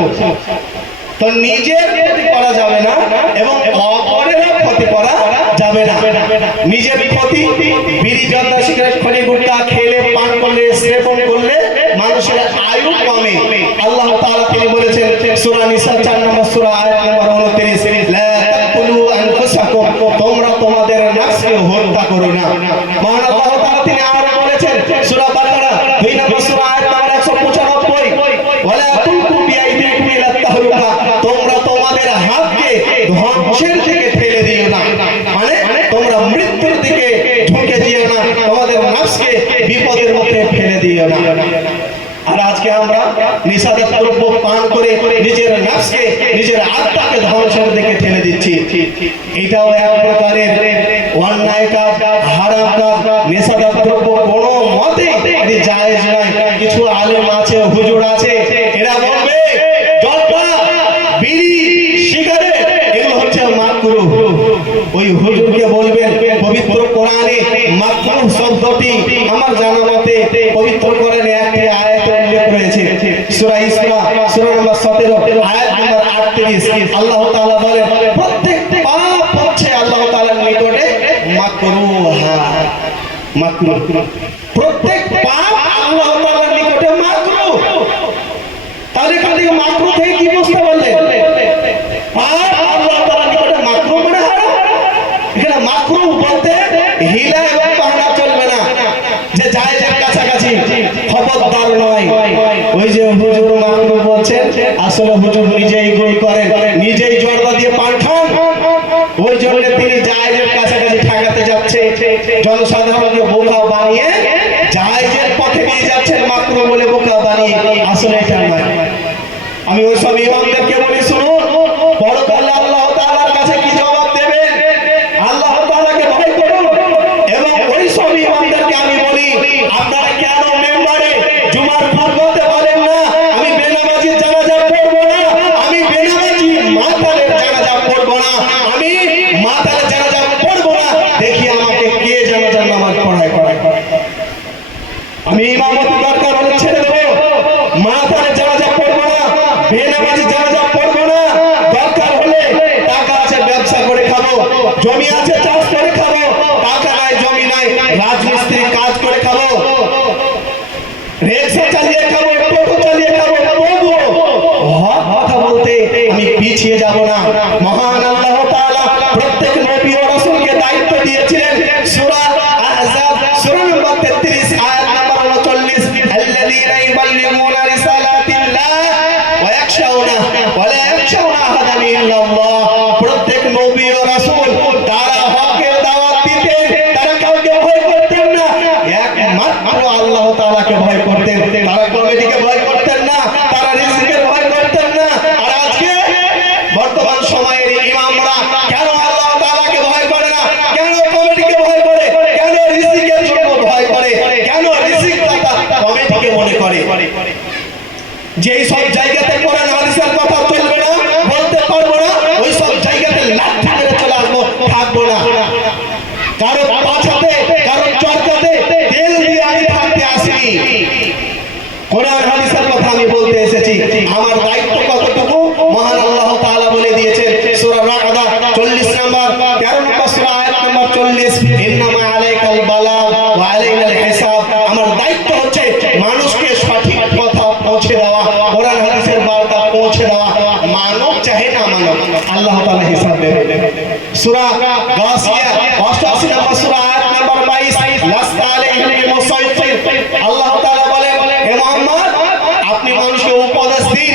তো নিজের ক্ষতি করা যাবে না এবং অপরের ক্ষতি করা যাবে না। নিজের ক্ষতি, বিড়ি জর্দা সিগারেট খৈনি গুটখা খেলে, পান করলে, সেবন করলে মানুষের আয়ু কমে। আল্লাহ তাআলা তিনি বলেছেন সূরা নিসা 4 নম্বর সূরা আয়াত নম্বর 29, লা তাকুলু আনফুসাকুম, তোমরা তোমাদের নফসকে হত্যা করো না। মহান আল্লাহ তাআলা তিনি আরো বলেছেন সূরা বাকারা 2 নম্বর সূরা আয়াত নম্বর 195, ওয়ালা তুলকু বিআইদিকুম ইলা তাহলুকা, তোমরা তোমাদের হাতকে ধ্বংসের দিকে ঠেলে দিও না, মানে তোমরা মৃত্যুর দিকে ঝুঁকে দিও না। নেশাদার দ্রব্য পান করে নিজের নফসকে নিজের আত্মাকে ধ্বংসের দিকে ঠেলে দিচ্ছি। এটাও এক প্রকারের অন্যায় কাজ, হারাম কাজ। নেশাদার দ্রব্য কোনো মতে জায়েজ নয়। কিছু আলেম আছে, হুজুর আছে, এরা বলবে জলপা, বিড়ি, সিগারেট এগুলো হচ্ছে মাকরুহ। ওই হুজুরকে বলবেন পবিত্র কোরআনে মাকরুহ শব্দটি আমার জানা মতে পবিত্র কোরআনে একটি আয়াতে উল্লেখ রয়েছে, সূরা ইসরা সূরা নম্বর 17 আয়াত নম্বর 38। আল্লাহ তাআলা বলেন প্রত্যেক পাপ হচ্ছে আল্লাহ তাআলার নিকটে মাকরুহা। মাকরুহ, প্রত্যেক পাপ আল্লাহ তাআলার নিকটে মাকরুহ। তাহলে এখান থেকে মাকরুহ থেকে কি বুঝতে পারলেন? পাপ আল্লাহ তাআলার নিকটে মাকরুহ মানে হারাম। এখানে মাকরুহ বলতে হিলা এবং বাহানা চলবে না, যে জায়েজের কাছাকাছি, খবরদার নয়। ওই যে হুজুর মাকরুহ বলছেন, আসলে হুজুর নিজেই গোল করেন, নিজেই জর্দা দিয়ে পান খান। ওই জন্য তিনি জায়েজের কাছাকাছি ঠেকাতে যাচ্ছে, জনসাধারণকে বোকা বানিয়ে জায়েজের পথে নিয়ে যাচ্ছেন মাকরুহ বলে বোকা বানিয়ে। আসলে এটা নয়। আমি ওই সব ইমামদেরকে বলি, শুনুন, পরকালে আল্লাহ তাআলার কাছে কি জবাব দেবেন? আল্লাহ তাআলাকে ভয় করুন। এবং ওই সব ইমামদেরকে আমি বলি, আপনারা কেন মেম্বারে জুমার খুতবাতে বলেন না আমি বেনামাজির জানাজা পড়ব না, আমি বেনামাজি মাতালের জানাজা পড়ব না, আমি মাতালের জানাজা পড়ব না, দেখি আমাকে কে জানাজার নামাজ পড়ায়। আমি ইমামতি দরকার হলে ছেড়ে দেবো, মাতালের জানাজা পড়ব না, বেনামাজি জানাজা পড়ব না। দরকার হলে টাকা আছে ব্যবসা করে খাবো, জমি আছে চাষ করে খাবো, টাকা নাই জমি নাই রাজমিস্ত্রি কাজ করে খাবো, রিকশা চালিয়ে খাবো, টোটো চালিয়ে খাবো, তবুও হক কথা বলতে আমি পিছিয়ে যাব না। মহান আল্লাহ তাআলা প্রত্যেক নবী ও রাসূলকে দায়িত্ব দিয়েছিলেন। সূরা আহজাব সূরা নম্বর 33 আয়াত নম্বর 39, আল্লাযীনা ইউবাল্লিগুনা রিসালাতিল্লাহ ওয়া ইয়াখশাউনা ওয়া লা ইয়াখশাউনা আহাদান ইল্লাল্লাহ। প্রত্যেক নবী ও রাসূল তারা হকের দাওয়াত দিতেন, তারা কাউকে ভয় করতেন না, একমাত্র আল্লাহ তাআলাকে ভয় করতেন। তারা কমিটিকে ভয় করতেন না, তারা রিজিকের ভয় করতেন না। আর আজকে বর্তমান সময়ের ইমামরা কেন আল্লাহ তাআলাকে ভয় করে না, কেন কমিটিকে ভয় করে, কেন রিজিকের জন্য ভয় করে, কেন রিজিক দাতা কমিটিকে মনে করে? যেই সব জায়গাতে কোরআন হাদিসের কথা চলবে না, বলতে পারবো না, ওই সব জায়গাতে লাঠি মেরে চলে আসবো, থাকবো না। কারো পাছাতে, কারো চরকাতে তেল দিয়ে আমি থাকতে আসিনি। কোরআন হাদিসের কথা আমি বলতে এসেছি। আমার দায়িত্ব কতটুকু মহান আল্লাহ তাআলা বলে দিয়েছেন সূরা রা'দা 40 নম্বর 13 নম্বর সূরা আয়াত নম্বর 40, ইন্নামা আলাইকাল বালাগ ওয়া আলাইনাল হিসাব। আমার দায়িত্ব হচ্ছে মানুষকে সঠিক কথা পৌঁছে দেওয়া, কোরআন হাদিসের বার্তা পৌঁছে দেওয়া। মানব চাহে না মানব, আল্লাহ তাআলা হিসাব দেবেন। সূরা গাসিয়া 88 নম্বর সূরা আয়াত নম্বর 22, লাস্তা আলাইহিম বিমুসাইতির। আল্লাহ তাআলা বলেন, হে মুহাম্মদ আপনি মানুষকে উপদেশ দিন,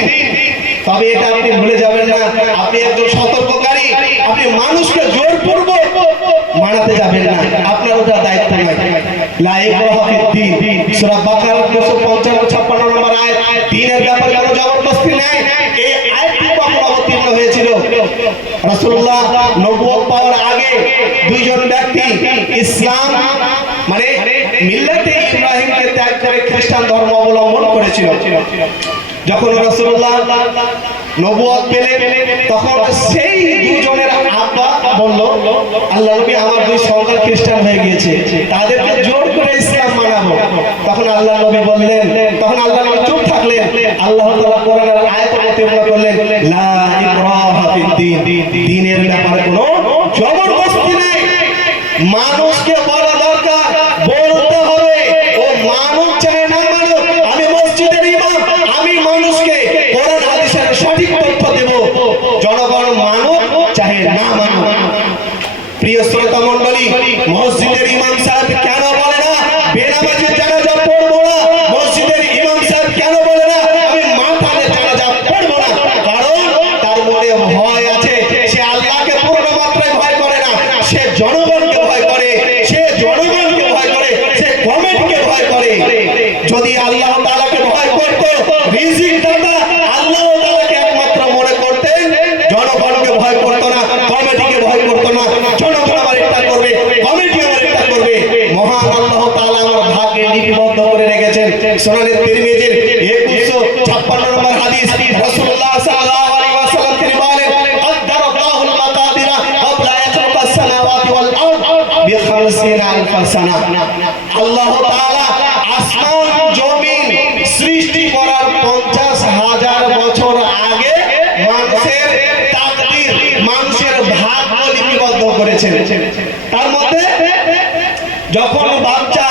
তবে এটা আপনি ভুলে যাবেন না আপনি একজন সতর্ককারী, আপনি মানুষকে জোরপূর্বক মানাতে যাবেন না, আপনার ওটা দায়িত্ব নয়। লা ইকরাহা ফিদ্দীন সূরা বাকারা 255-56 নম্বর আয়াত। দ্বীনের ব্যাপারে কোনো জবরদস্তি নাই। এই আয়াতটি কখন অবতীর্ণ হয়েছিল? রাসূলুল্লাহ নবুয়ত পাওয়ার আগে দুইজন ব্যক্তি ইসলাম মানে মিল্লাতে ইব্রাহিমকে ত্যাগ করে খ্রিস্টান ধর্ম অবলম্বন করেছিল। যখন রাসূলুল্লাহ নবুয়ত পেলেন, তখন সেই দুজনের আব্বা বলল, আল্লাহ নবী আমার দুই সন্তান খ্রিস্টান হয়ে গিয়েছে, তাদেরকে জোর করে ইসলাম মানাবো। তখন আল্লাহ নবী বললেন, তখন আল্লাহ নবী চুপ থাকলেন। আল্লাহ তাআলা কোরআনের আয়াত অবতীর্ণ করলেন, লা ইকরাহা ফিদ্দীন, দ্বীনের ব্যাপারে কোনো জবরদস্তি নাই। মানুষকে বলা দরকার, বলতে হবে। ও মানুষ চায় না মানুষ, আমি মসজিদের ইমাম, আমি মানুষকে কোরআন হাদিসের সঠিক তথ্য দেব। জনগণ মানুষ চাহে না মানুষ। প্রিয় শ্রোতা মণ্ডলী, মসজিদের ইমাম সাহেব কেন বলে না বেনামাজির জানাজা পড়বো না? মসজিদের ইমাম সাহেব কেন বলে না আমি মাতালের জানাজা পড়বো না? সানা। আল্লাহ তাআলা আসমান জমিন সৃষ্টি করার 50,000 বছর আগে মানুষের তাকদীর, মানুষের ভাগ্য লিপিবদ্ধ করেছেন। তার মধ্যে যখন বাচ্চা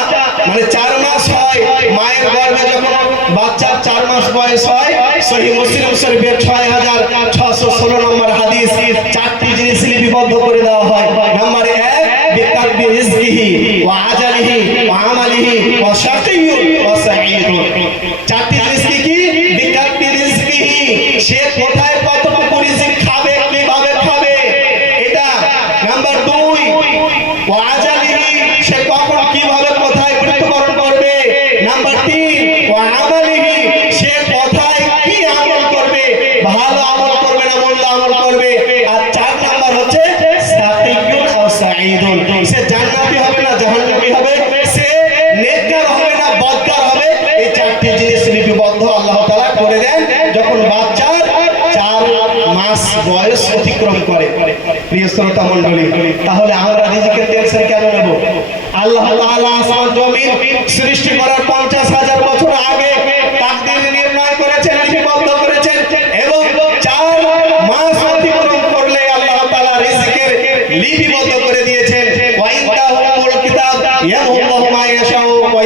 মানে 4 মাস হয়, মায়ের গর্ভে যখন বাচ্চার 4 মাস বয়স হয়, সহিহ মুসলিম শরীফের 6616 নম্বর হাদিস 4টি জিনিস লিপিবদ্ধ করে দেওয়া হয়। নাম্বার 1, বিকাতবি রিজকিহি ওয়া আজালিহি ওয়া আমালিহি ওয়া শাকিয়্যুন ওয়া সাঈদুন। 4টি জিনিস কি? বিকাতবি রিজকিহি, সে কোথায় কতটুকু রিজিক খাবে, কিভাবে খাবে, এটা। নাম্বার 2, ওয়া আজালিহি, সে কখন কিভাবে কোথায় মৃত্যুবরণ করবে। নাম্বার 3, ওয়া আমালিহি, সে কোথায় কি আমল করবে, ভালো আমল করবে না মন্দ আমল করবে। আর 4 নাম্বার হচ্ছে শাকিয়্যুন ওয়া সাঈদুন, সে জান্নাতি হবে না জাহান্নামী হবে, সে নেককার হবে না বদকার হবে। এই 4টি জিনিস লিপিবদ্ধ আল্লাহ তাআলা করে দেন যখন বাচ্চার 4 মাস বয়স অতিক্রম করে। প্রিয় শ্রোতা মণ্ডলী, তাহলে আমরা রিজিকের টেনশন কেন নেব? আল্লাহ তাআলা আসমান জমিন সৃষ্টি করার 50,000 বছর আগে তাকদীর নির্ণয় করেছেন, লিপিবদ্ধ করেছেন, এবং 4 মাস অতিক্রম করলে আল্লাহ তাআলা রিজিকের লিপিবদ্ধ করে দিয়েছেন। ওয়া ইনতাহুল কিতাব ইয়ামহুল্লাহু মা ইয়াশাউ ওয়া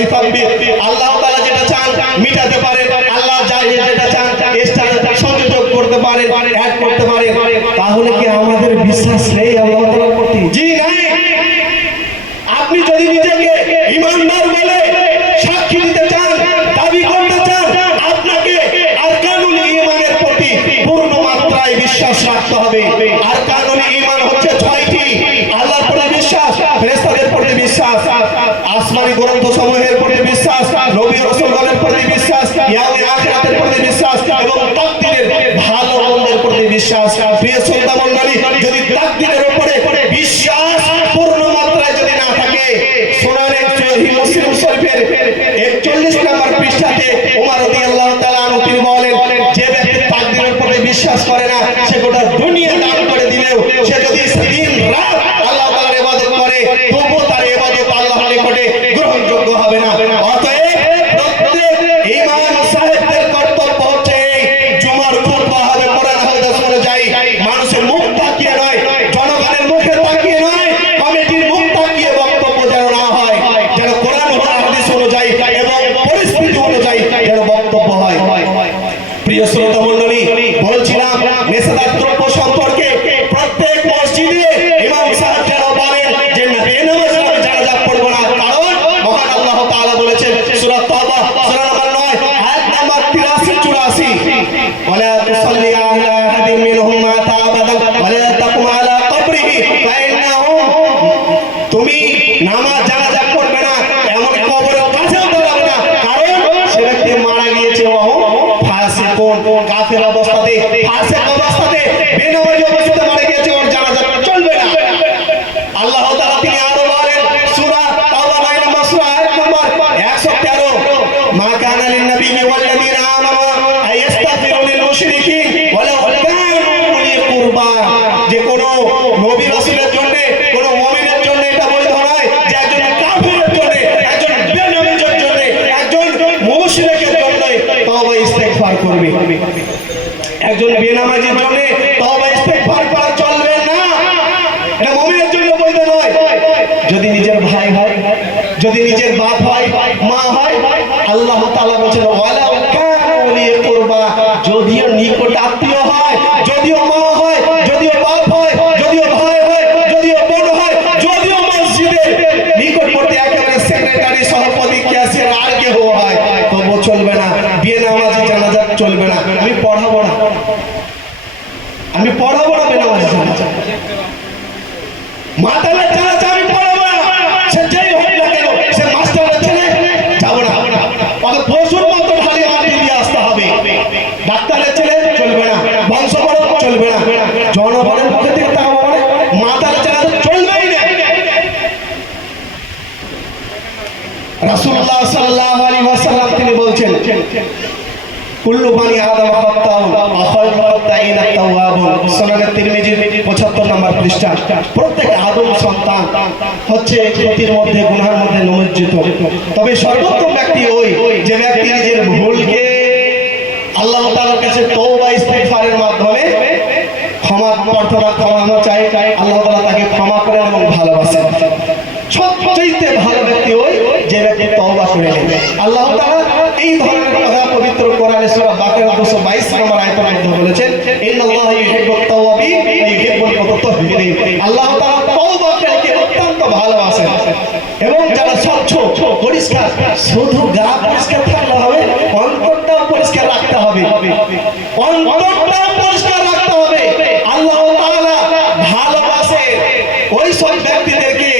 ইউসাব্বিত। আল্লাহ তাআলা যেটা চান মিটাতে পারেন, আল্লাহ যেটা চান এক্সট্রা সংযোগ করতে পারেন, অ্যাড করতে পারেন। তাহলে কি আমাদের বিশ্বাস নেই আল্লাহ তাআলার প্রতি? জি নাই। আপনি যদি নিজেকে ঈমানদার বলে সাক্ষী দিতে চান, দাবি করতে চান, আপনাকে আরকানুল ঈমানের প্রতি পূর্ণ মাত্রায় বিশ্বাস রাখতে হবে। আরকানুল ঈমান হচ্ছে 6টি। আল্লাহর প্রতি বিশ্বাস, ফেরেশতাদের প্রতি বিশ্বাস, আসমানি গ্রন্থ সমূহের প্রতি বিশ্বাস, নবী রাসূলগণের প্রতি বিশ্বাস, ইয়াউমে আখিরাতের প্রতি বিশ্বাস এবং তাকদীরের ভালো মন্দের প্রতি বিশ্বাস। প্রিয় শ্রোতা মণ্ডলী, যদি তাকদীরের উপরে বিশ্বাস পূর্ণ মাত্রায় যদি না থাকে, সুনানে সহিহ মুসলিম শরীফের 41 নম্বর পৃষ্ঠাতে ওমর রাদিয়াল্লাহু তাআলা আনহু তিনি বলেন, যে ব্যক্তি তাকদীরের উপরে বিশ্বাস করে না, সে গোটা দুনিয়া দান করে দিলেও, সে যদি দিন রাত আল্লাহ তাআলার ইবাদত করে, তবুও তার ইবাদত আল্লাহর নিকটে গ্রহণযোগ্য হবে না। অতএব প্রত্যেক ঈমান সাহেবদের কর্তব্য হচ্ছে জুমার খুতবা হবে, কোরআন হাদিস অনুযায়ী, মানুষের মুখ তাকিয়ে নয়, জনগণের মুখে তাকিয়ে নয়, কমিটির মুখ তাকিয়ে বক্তব্য যেন না হয়, যেন কোরআন হাদিস অনুযায়ী এবং পরিস্থিতি অনুযায়ী যেন বক্তব্য হয়। প্রিয় শ্রোতা মণ্ডলী, বলছিলাম নেশাদার দ্রব্য সম্পর্কে প্রত্যেক মসজিদে ইমাম সাহেব যেন বলেন যে বেনামাজি আমি জানাজা পড়ব না, কারণ মহান আল্লাহ তাআলা বলেছেন সূরা তাওবা সূরা নম্বর 9 আয়াত নম্বর 83-84, ওয়ালা তুসাল্লি আলা আহাদিন মিনহুম মাতা আবাদান ওয়ালা তাকুম আলা কবরিহি ফাইন্নাহু, তুমি নামাজ জানাজা পড়বে না, এমন কবরের কাছেও দাঁড়াবে না, কারণ সে ব্যক্তি মারা গিয়েছে ওহু ফাসিকুন, কাফের অবস্থাতে, ফাসিক অবস্থাতে, বেনামাজি অবস্থাতে মারা গিয়েছে, ওর জানাজা চলবে না। আল্লাহ তাআলা তিনি আরো বলেন সূরা তাওবা 9 নম্বর সূরা আয়াত নম্বর 113, মা কানা লিন নাবিয়্যি ওয়াল লাযিনা আমানু আয়াস্তাগফিরু লিল মুশরিকিন ওয়ালাউ কানু উলি কুরবা, যে কোন নবী রাসূলের জন্য, কোন মুমিনের জন্য এটা বৈধ নয় যে একজন কাফিরের জন্য, একজন বেনামাজির জন্য, একজন মুশরিকের জন্য তওবা ইস্তেগফার করবে। একজন বেনামাজির জন্য তওবা ইস্তেগফার করা চলবে না, এটা মুমিনের জন্য বৈধ নয়। যদি নিজের ভাই হয়, যদি নিজের বাপ হয়, মা হয়, আল্লাহ তাআলা বলেন ওয়ালাউ কানু উলি কুরবা, যদিও নিকট আত্মীয় হয়, যদিও মা হয়, যদিও বাপ হয়, যদিও ভাই হয়, যদিও বোন হয়, যদিও মসজিদের নিকটবর্তী একেবারে সেক্রেটারি, সভাপতি, ক্যাশিয়ার আর কেউ হয়, তবুও চলবে না, বেনামাজি জানাজা চলবে না। আমি পড়াবো না বেনামাজি জানাজা, মাতালের জানাজা আমি পড়াবো না, সে যেই হোক না কেন, সে মাস্টারের ছেলে, যাবো না। ওকে পশুর মতো ঢালি মাটি দিয়ে আসতে হবে। ডাক্তারের ছেলে চলবে না, বংশপরম্পরা চলবে না, জনগণের পক্ষে থেকে তাকাবো মানে মাতালের জানাজা চলবেই না। রাসূলুল্লাহ সাল্লাল্লাহু আলাইহি ওয়াসাল্লাম তিনি বলছেন, কুল্লু বানি আদম খাত্তাউন ওয়া খায়রুল খাত্তাইন আত-তাওয়াবুন, সুনানে তিরমিজি 75 নম্বর খ্রিস্টান, প্রত্যেক আদম সন্তান হচ্ছে ক্ষতির মধ্যে, গুনাহের মধ্যে নিমজ্জিত। তবে সর্বোত্তম ব্যক্তি ওই যে ব্যক্তি নিজের ভুলকে আল্লাহ তাআলার কাছে তওবা ইস্তিগফারের মাধ্যমে ক্ষমা প্রার্থনা, ক্ষমা চায়, আল্লাহ তাআলা তাকে ক্ষমা করেন এবং ভালোবাসেন। সবচেয়ে ভালো ব্যক্তি ওই যে ব্যক্তি তওবা করে নেবে। আল্লাহ তাআলা এই ধরনের কথা পবিত্র কোরআনে সূরা বাকারা 222 নম্বর আয়াতের মধ্যে বলেছেন, ইন্নাল্লাহা ইউহিব্বুত তাওয়াবিন ওয়া ইউহিব্বুল মুতাতাহহিরিন। আল্লাহ তাআলা তওবাকারীকে অত্যন্ত ভালোবাসেন এবং যারা স্বচ্ছ পরিষ্কার, শুধু গা পরিষ্কার থাকলে হবে, অন্তরটাও পরিষ্কার রাখতে হবে, অন্তরটাও পরিষ্কার রাখতে হবে। আল্লাহ তাআলা ভালোবাসে ওই সব ব্যক্তিদেরকে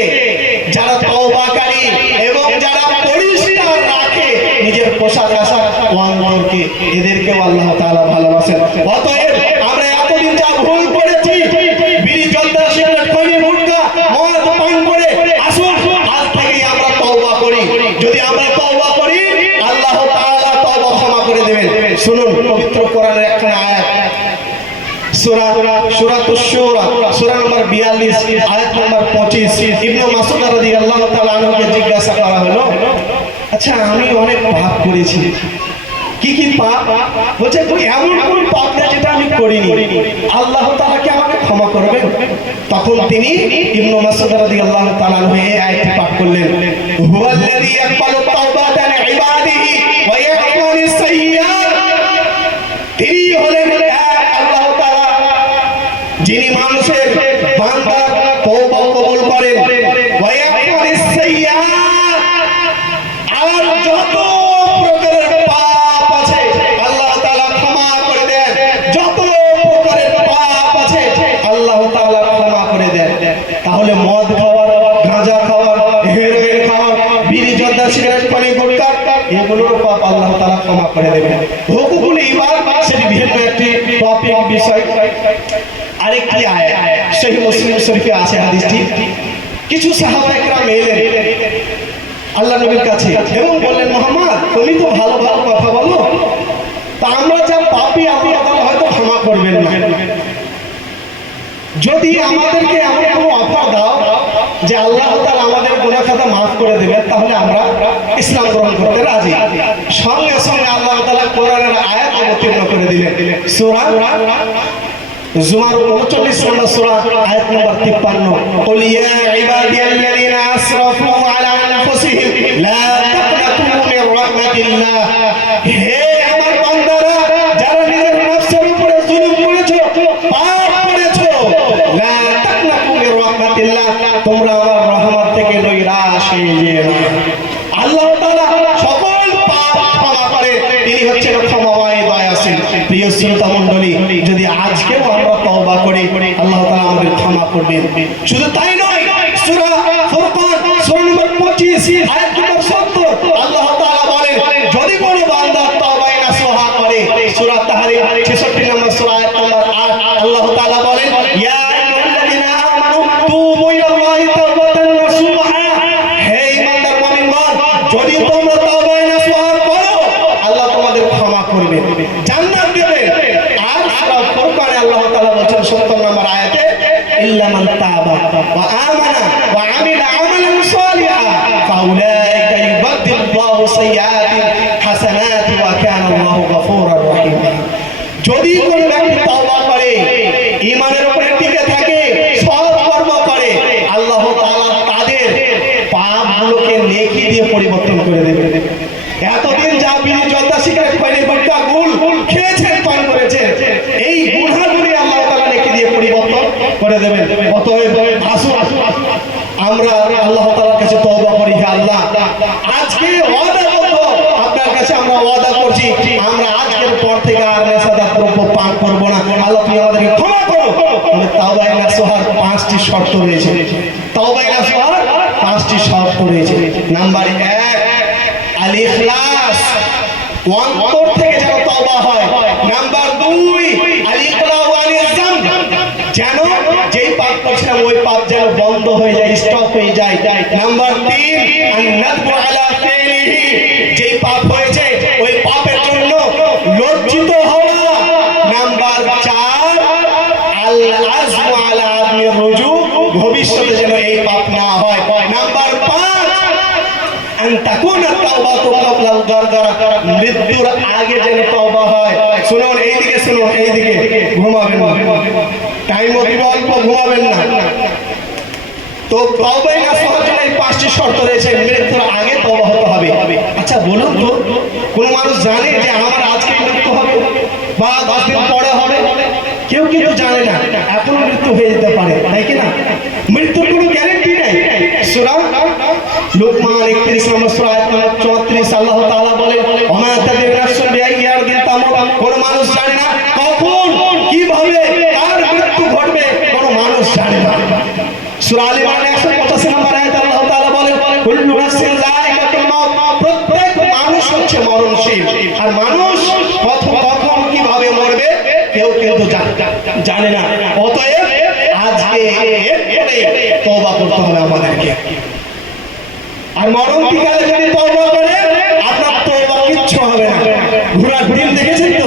যারা তওবাকারী এবং যারা পরিষ্কার রাখে নিজের পোশাক আশাক অন্তরকে, এদেরকেও আল্লাহ তাআলা ভালোবাসেন। অতএব আমরা এতদিন যা ভুল করেছি, বিড়ি, জর্দা, সিগারেট, খৈনি, গুটখা, মদ পান করে, আসুন আজ থেকেই আমরা তওবা করি। যদি আমরা তওবা করি, আল্লাহ তাআলা তওবা ক্ষমা করে দেবেন। শুনুন পবিত্র কোরআনের একটা আয়াত, সূরাতুশ শুরা, সূরা নম্বর 42, আয়াত নম্বর 25। ইবনে মাসউদ রাদিয়াল্লাহু তাআলা আনহুকে জিজ্ঞাসা করা হলো, আচ্ছা আমি অনেক পাপ করেছি, কি কি পাপ? বলছে এমন কোন পাপ না যেটা আমি করিনি, আল্লাহ তাআলা কি আমাকে ক্ষমা করবেন? তখন তিনি ইবনে মাসউদ রাদিয়াল্লাহু তাআলা আনহু এই আয়াতটি পাঠ করলেন, হুয়াল্লাযী ইয়াকবালু তাওবাতা আন ইবাদিহি ওয়া ইয়াফু আনিস সাইয়্যাত। তিনি হলেন আল্লাহ তাআলা যিনি মানুষের বান্দার তওবা কবুল করেন, ওয়া ইয়াফু আনিস সাইয়্যাত, আর যত প্রকারের পাপ আছে আল্লাহ তাআলা ক্ষমা করে দেন, যত প্রকারের পাপ আছে আল্লাহ তাআলা ক্ষমা করে দেন। তাহলে মদ খাওয়ার, গাঁজা খাওয়ার, হেরোইন খাওয়ার, বিড়ি, জর্দা, সিগারেট, পানি, গুটখা, এগুলোর পাপ আল্লাহ তাআলা ক্ষমা করে দেবেন। হুকুকুল ইবাদ সেটি ভিন্ন একটি টপিক, বিষয়। আরেকটি আয়াত সহিহ মুসলিম শরীফে আছে হাদিসটি, কিছু সাহাবা একরাম এলেন আল্লাহ নবীর কাছে এবং বললেন, মুহাম্মদ তুমি তো ভালো ভালো কথা বলো, তা আমরা যা পাপী আল্লাহ তাআলা হয়তো ক্ষমা করবেন না, যদি আমাদেরকে এমন কোনো অফার দাও যে আল্লাহ তাআলা আমাদের গুনাহ খাতা মাফ করে দেবেন, তাহলে আমরা ইসলাম গ্রহণ করতে রাজি। সঙ্গে সঙ্গে আল্লাহ তাআলা কোরআনের আয়াত অবতীর্ণ করে দিলেন, সূরা জুমার 39 নম্বর সূরা, আয়াত নম্বর 53, কুল ইয়া ইবাদিয়াল্লাযীনা আসরাফু আলা আনফুসিহিম লা তাকনাতু মির রাহমাতিল্লাহ। হে আমার বান্দারা যারা নিজের নফসের উপরে জুলুম করেছো, পাপ করেছো, লা তাকনাতু মির রাহমাতিল্লাহ, তোমরা আমার রহমত থেকে নৈরাশ হয়ে যেও না। আল্লাহ তাআলা সকল পাপ ক্ষমা করে, তিনি হচ্ছেন ক্ষমাময়, দয়াশীল। প্রিয় শ্রোতা মণ্ডলী, যদি আজকেও আমরা তওবা করি, আল্লাহ তাআলা আমাদের ক্ষমা করবেন। শুধু তাই নয়, সূরা ফুরকান সূরা নম্বর 25 আয়াত নম্বর 70 আল্লাহ তাআলা বলেন, যদি কোনো বান্দা তওবায়ে নাসুহা করে, সূরা তাহরিম 66 নম্বর সূরা আয়াত নম্বর 8 আল্লাহ তাআলা বলেন, ইয়া আইয়ুহাল্লাযীনা আমানু তুবু ইলাল্লাহি তাওবাতান নাসুহা। হে ঈমানদার মুমিনগণ, যদি তোমরা তওবায়ে নাসুহা করো, আল্লাহ তোমাদের ক্ষমা করবেন, জান্নাত দেবেন। আর সূরা ফুরকানে আল্লাহ তাআলা বলেন 70 নম্বর আয়াতে, ইল্লা মান তাবা ওয়া আমানা ওয়া আমিলা আমালান সালিহা ফাউলাইকা ইউবাদদিলুল্লাহু সাইয়্যাতিহিম হাসানাত ওয়া কানা আল্লাহু গফুরার রহিম। যদি কোনো ব্যক্তি তওবা করে, ঈমানের উপরে টিকে থাকে, সৎ কর্ম করে, আল্লাহ তাআলা তাদের পাপগুলোকে নেকি দিয়ে পরিবর্তন করে দেবেন। এতদিন যা বিড়ি, জর্দা, সিগারেট, খৈনি, গুটখা, গুল খেয়েছেন, পান করেছেন, এই গুনাহগুলি আল্লাহ তাআলা নেকি দিয়ে পরিবর্তন করে দেবেন। অতএব আসুন আমরা আল্লাহ তাআলার কাছে তওবা করি। হে আল্লাহ, আজকে ওয়াদা করব, আপনার কাছে আমরা ওয়াদা করছি, আমরা আজকের পর থেকে আর নেশাদার দ্রব্য পান করব না। আল্লাহ তুমি আমাদেরকে ক্ষমা করো। তাওবায়ে নাসুহার 5টি শর্ত রয়েছে। তাওবায়ে নাসুহার 5টি শর্ত রয়েছে। নাম্বার 1, আল ইখলাস, অন্তর থেকে যেন তওবা হয়। নাম্বার 2, আল ইকলাউ আনিজ যামব, যেন যেই পাপ করছিলাম ওই পাপ যেন বন্ধ হয়ে যায়, স্টপ হয়ে যায়। নাম্বার 3, আন নাদবু আলা ফিলিহি, যেই পাপ হয়েছে ওই পাপের জন্য লজ্জিত হওয়া। নাম্বার 4, আল আযমু আলা আদমি গুনাহগার মৃত্যুর আগে যেন তওবা হয়। শুনুন এইদিকে, শুনুন এইদিকে, ঘুমাবেন না, টাইম অল্প, ঘুমাবেন না। তো তওবা নাসুহার জন্য এই 5টি শর্ত রয়েছে, মৃত্যুর আগে তওবা হতে হবে। আচ্ছা বলুন তো, কোন মানুষ জানে যে আমার আজকে মৃত্যু হবে বা 10 দিন পরে হবে? কেউ কিন্তু জানে না, এখনো মৃত্যু হয়ে যেতে পারে, তাই কি না? মৃত্যুর কোনো গ্যারান্টি নাই। সূরা লুকমান 31 নম্বর সূরা আয়াত নম্বর 34 আল্লাহ তাআলা বলেন, ওমা তাদরি নাফসুন বিআইয়ি আরদিন তামুত। কোন মানুষ জানে না কখন কিভাবে কার মৃত্যু ঘটবে, কোন মানুষ জানে না। সূরা আল ইমরান 185 নম্বর আয়াতে আল্লাহ তাআলা বলেন, কুল্লু নাফসিন যায়িকাতুল মাউত। প্রত্যেক মানুষ হচ্ছে মরণশীল, আর মানুষ কখন কিভাবে মরবে কেউ কিন্তু জানে না। অতএব আজকে এরপরে তওবা করতে হবে আমাদেরকে। আর মরণকালে যদি তওবা করে আপনার তওবা কিচ্ছু হবে না। ঘোড়ার ডিম দেখেছেন তো?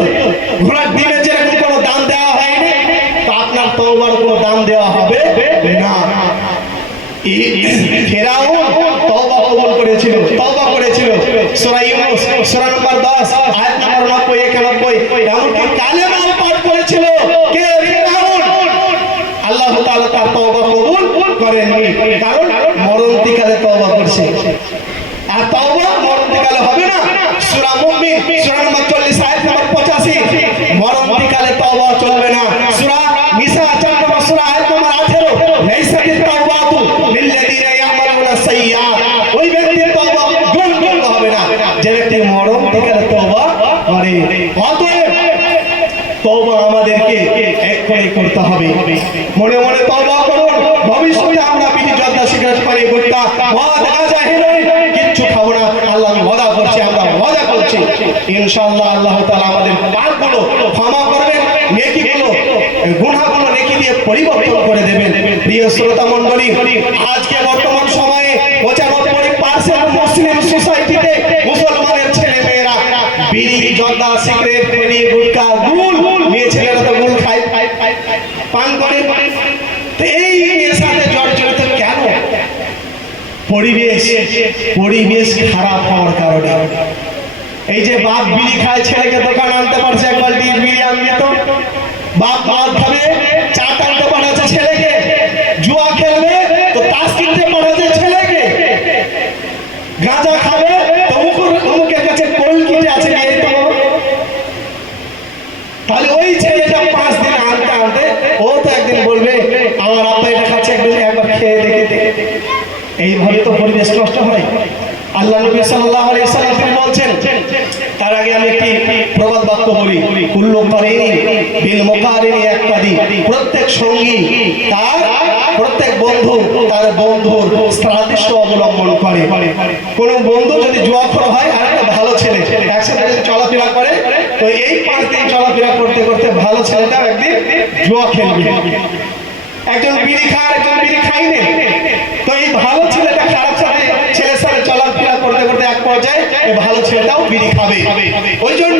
ঘোড়ার ডিমে যেরকম কোনো দাম দেওয়া হয়নি, তো আপনার তওবার কোনো দাম দেওয়া হবে না। ফিরাউন তওবা কবুল করেছিল, তওবা করেছিল। সূরা ইউনূস সূরা নম্বর 10 আয়াত নম্বর 90 91 এমনকি কালেমাও পাঠ করেছিল। কে? ফিরাউন। আল্লাহ তাআলা তার তওবা কবুল করেননি, কারণ মরণকালে তওবা করছে। আর তওবা মরণকালে হবে না। সূরা মুমিন সূরা নম্বর 40 আয়াত নম্বর 85 মরণকালে তওবা চলবে না। সূরা নিসা 4 নম্বর সূরা আয়াত নম্বর 18 লাইসাতিত তাওবাতু লিল্লাযিনা ইয়ামালুনা সাইয়্যাত। ওই ব্যক্তির তওবা গ্রহণ হবে না যে ব্যক্তি মরণকালে তওবা করে। অতএব তওবা আমাদেরকে এক্ষুনি করতে হবে। মনে মনে তওবা করুন, ভবিষ্যতে আমরা বিড়ি, জর্দা, সিগারেট, পানি, গুটখা, মদ, গাঁজা, হেরোইন কিচ্ছু খাবো না। আল্লাহ ওয়াদা করছে, আমরা ওয়াদা করছি ইনশাআল্লাহ আল্লাহ তাআলা আমাদের পাপগুলো ক্ষমা করবেন, নেকিগুলো, গুনাহগুলো নেকি দিয়ে পরিবর্তন করে দেবেন। প্রিয় শ্রোতা মণ্ডলী, আজকে বর্তমান সময়ে 95% মুসলিম সোসাইটিতে মুসলমানের ছেলে মেয়েরা বিড়ি, জর্দা, সিগারেট, পানি, গুটখা, গুল, মেয়ে ছেলেরা তো গুল খায়, পান করে। এই সাথে জর্জরিত কেন? পরিবেশ খারাপ হওয়ার কারণে। এই যে বাপ বিড়ি খায়, ছেলেকে দোকান আনতে পারছে, এক বালতি বিড়ি আনবে তো বাপ মদ খাবে, চা টানতে পাঠাচ্ছে ছেলেকে, জুয়া খেলবে তো তাস কিনতে পাঠাচ্ছে ছেলেকে, গাঁজা খাবে তো অমুকের কাছে কলকিটে আছে গিয়ে তো। তাহলে ওই ছেলেটা 5 দিন আনতে আনতে ও তো একদিন বলবে আমার আব্বা এটা খাচ্ছে, একবার খেয়ে দেখে। এইভাবে তো পরিবেশ নষ্ট হয়। আল্লাহ নবী সাল্লাল্লাহু আলাইহি ওয়াসাল্লাম বলছেন, তার আগে আমি একটি প্রবাদ বাক্য বলি, কুল্লু কারিনি বিল মুকারিনি ইয়াক্তাদি। প্রত্যেক সঙ্গী প্রত্যেক বন্ধু তার বন্ধুর সাদৃশ্য অবলম্বন করে। কোন বন্ধু যদি জুয়াখোর হয় আর একটা ভালো ছেলে একসাথে যদি চলাফেরা করে, তো এই 5 দিন চলাফেরা করতে করতে ভালো ছেলেটাও একদিন জুয়া খেলবে। একজন বিড়ি খায়, একজন বিড়ি খায়নি, তো এই ভালো ছেলেটা খারাপ ছেলের সাথে চলাফেরা করতে করতে এক পর্যায়ে এই ভালো ছেলেটাও বিড়ি খাবে। ওই জন্য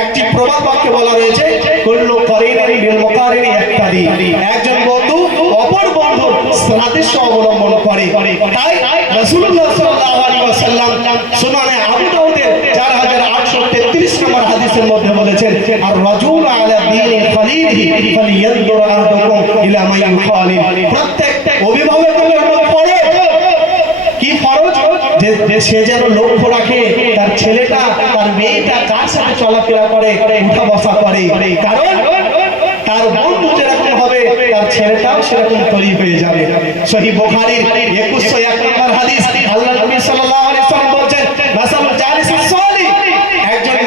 একটি প্রবাদ বাক্যে বলা রয়েছে, কুল্লু কারিনি বিল মুকারিনি ইয়াক্তাদি। একজন বন্ধু অপর বন্ধুর সাদৃশ্য অবলম্বন করে। তাই রাসূলুল্লাহ সাল্লাল্লাহু আলাইহি ওয়াসাল্লাম সুনানে আবু দাউদের 4833 নম্বর হাদিসের মধ্যে বলেছেন, আর রাজুল আলা দীনি খালিলিহি ফালিয়ানজুর আহাদুকুম ইলা মা ইউখালিল। প্রত্যেক অভিভাবকের উপর ফরজ, কি ফরজ? যে সে যেন লক্ষ্য রাখে তার ছেলেটা, তার মেয়েটা কার সাথে চলাফেরা করে, উঠা বসা করে। কারণ তার বন্ধু যেরকম হবে তার ছেলেটাও সেরকম তৈরি হয়ে যাবে। সহিহ বুখারীর 2101 নম্বর হাদিস, আল্লাহ নবী সাল্লাল্লাহু আলাইহি ওয়াসাল্লাম বলেন, মাসালুল জালিসিস সালিহ। একজন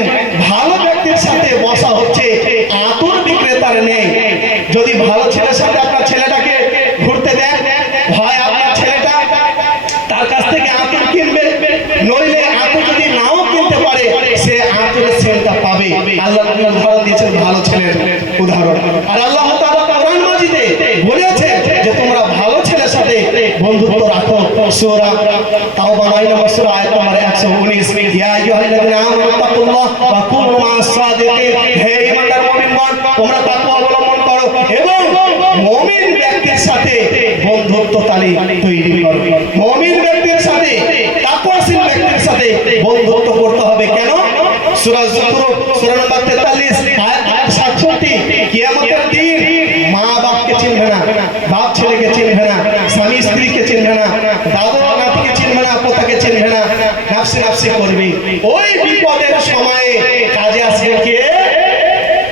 ভালো ব্যক্তির সাথে বসা হচ্ছে আতর বিক্রেতার নেই। যদি ভালো ছেলের সাথে আপনার ছেলেটাকে ঘুরতে দেন, হয় আপনার ছেলেটা তার কাছ থেকে আতর কিনবে, নইলে আতর যদি নাও কিনতে পারে সে আতরের সেন্টটা পাবে। আল্লাহ নবী উদাহরণ দিয়েছেন ভালো ছেলের উদাহরণ। আর আল্লাহ তাআলা কোরআন মাজিদে বলেছে যে তোমরা ভালো ছেলের সাথে বন্ধুত্ব রাখো। সূরা তাওবা 9 নম্বর সূরা আয়াত নম্বর 119, ইয়া আইয়ুহাল্লাযীনা আমানু তাকুল্লাহ ওয়া কুনু মা'আস সাদিকিন। হে ঈমানদার মুমিনগণ, তোমরা তাকওয়া অবলম্বন করো এবং মুমিন ব্যক্তির সাথে বন্ধুত্ব তৈরি করো। মুমিন ব্যক্তির সাথে, তাকওয়াশীল ব্যক্তির সাথে বন্ধুত্ব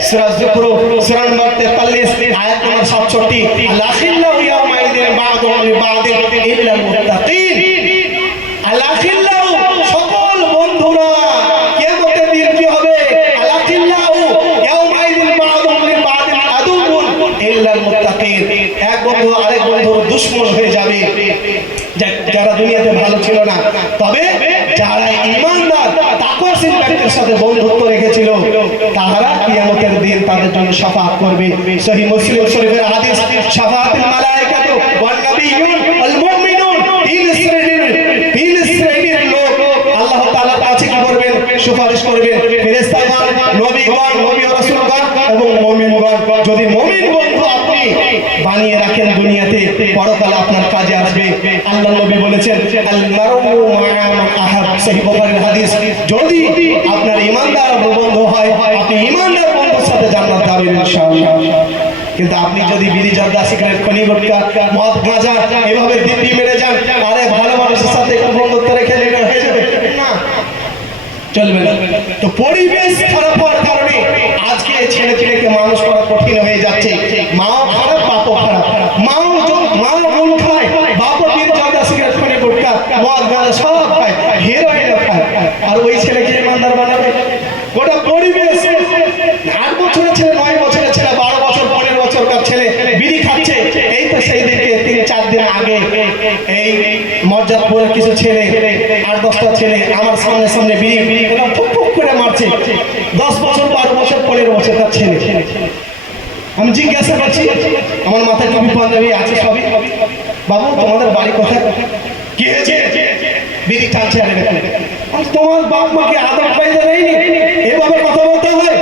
সূরা যুখরুফ সূরা নম্বর 43 আয়াত নম্বর 67 আল-আখিল্লাহু ইয়াওমাইদিন বা'দুহুম লিবা'দিন ইল্লাল মুত্তাকিন। আল-আখিল্লাহু সকল বন্ধুরা কিয়ামতের দিন কি হবে? আল-আখিল্লাহু ইয়াওমাইদিন বা'দুহুম লিবা'দিন আদুউন ইল্লাল মুত্তাকিন। এক বন্ধু আরেক বন্ধুর দুশমন হয়ে যাবে যারা দুনিয়াতে ভালো ছিল না, তবে যারা ঈমানদার তাকওয়াশীল ব্যক্তির সাথে বন্ধুত্ব রেখেছিল তারা কিয়ামতের দিন তাদের জন্য শাফাআত করবে। সহিহ মুসলিম শরীফের হাদিস, শাফাআতুল মালায়েকাতু ওয়ান নাবিয়্যুন ওয়াল মুমিনুন, তিন শ্রেণীর লোক আল্লাহ তাআলার কাছে কি করবেন? সুপারিশ করবেন। ফেরেশতাগণ, নবীগণ, নবী ও রাসূলগণ এবং মুমিনগণ। যদি মুমিন বন্ধু আপনি বানিয়ে রাখেন দুনিয়াতে, পরকালে আপনার কাজে আসবে। আল্লাহ নবী বলেছেন আল মারউ মা'a মান আহাব, সহিহ বুখারীর হাদিস। যদি আপনার ঈমানদার বন্ধু হয়, আপনি ঈমানদার বন্ধুর সাথে জান্নাত পাবেন ইনশাআল্লাহ। কিন্তু আপনি যদি বিড়ি, জর্দা, সিগারেট, খনি, গুটখা, মদ, গাঁজা এভাবে দিব্যি মেরে যান, আরে ভালো মানুষের সাথে একটু বন্ধুত্ব রেখে এটা হয়ে যাবে না, চলবে না। তো পরিবেশ খারাপ হওয়ার কারণে আজকে ছেলে ছেলেকে মানুষ করা কঠিন হয়ে যাচ্ছে। মাও খারাপ, বাপও খারাপ। মাও গুল খায়, বাপও বিড়ি, জর্দা, সিগারেট, খনি, গুটখা, মদ, গাঁজা সব খায়, হেরোইনও খায়। আর ওই ছেলেকে ইমানদার বানাবে? গোটা পরিবেশ 8 বছরের ছেলে, 9 বছরের ছেলে, 12 বছর, 15 বছরকার ছেলে বিড়ি খাচ্ছে। এই তো সেই দিকে 3-4 দিন আগে এই মর্যাদাপুরের কিছু ছেলে, 8-10টা ছেলে আমার সামনে বিড়ি ফুক ফুক করে মারছে। 10 বছর, 12 বছর, 15 বছরকার ছেলে। আমি জিজ্ঞাসা করছি, আমার মাথায় টুপি পাঞ্জাবি আছে সবই, বাবু তোমাদের বাড়ি কোথায়? কি হয়েছে? বিড়ি টানছে। আর তোমার বাপ মাকে আদব পাইতে নেয়নি, এভাবে কথা বলতে হয়?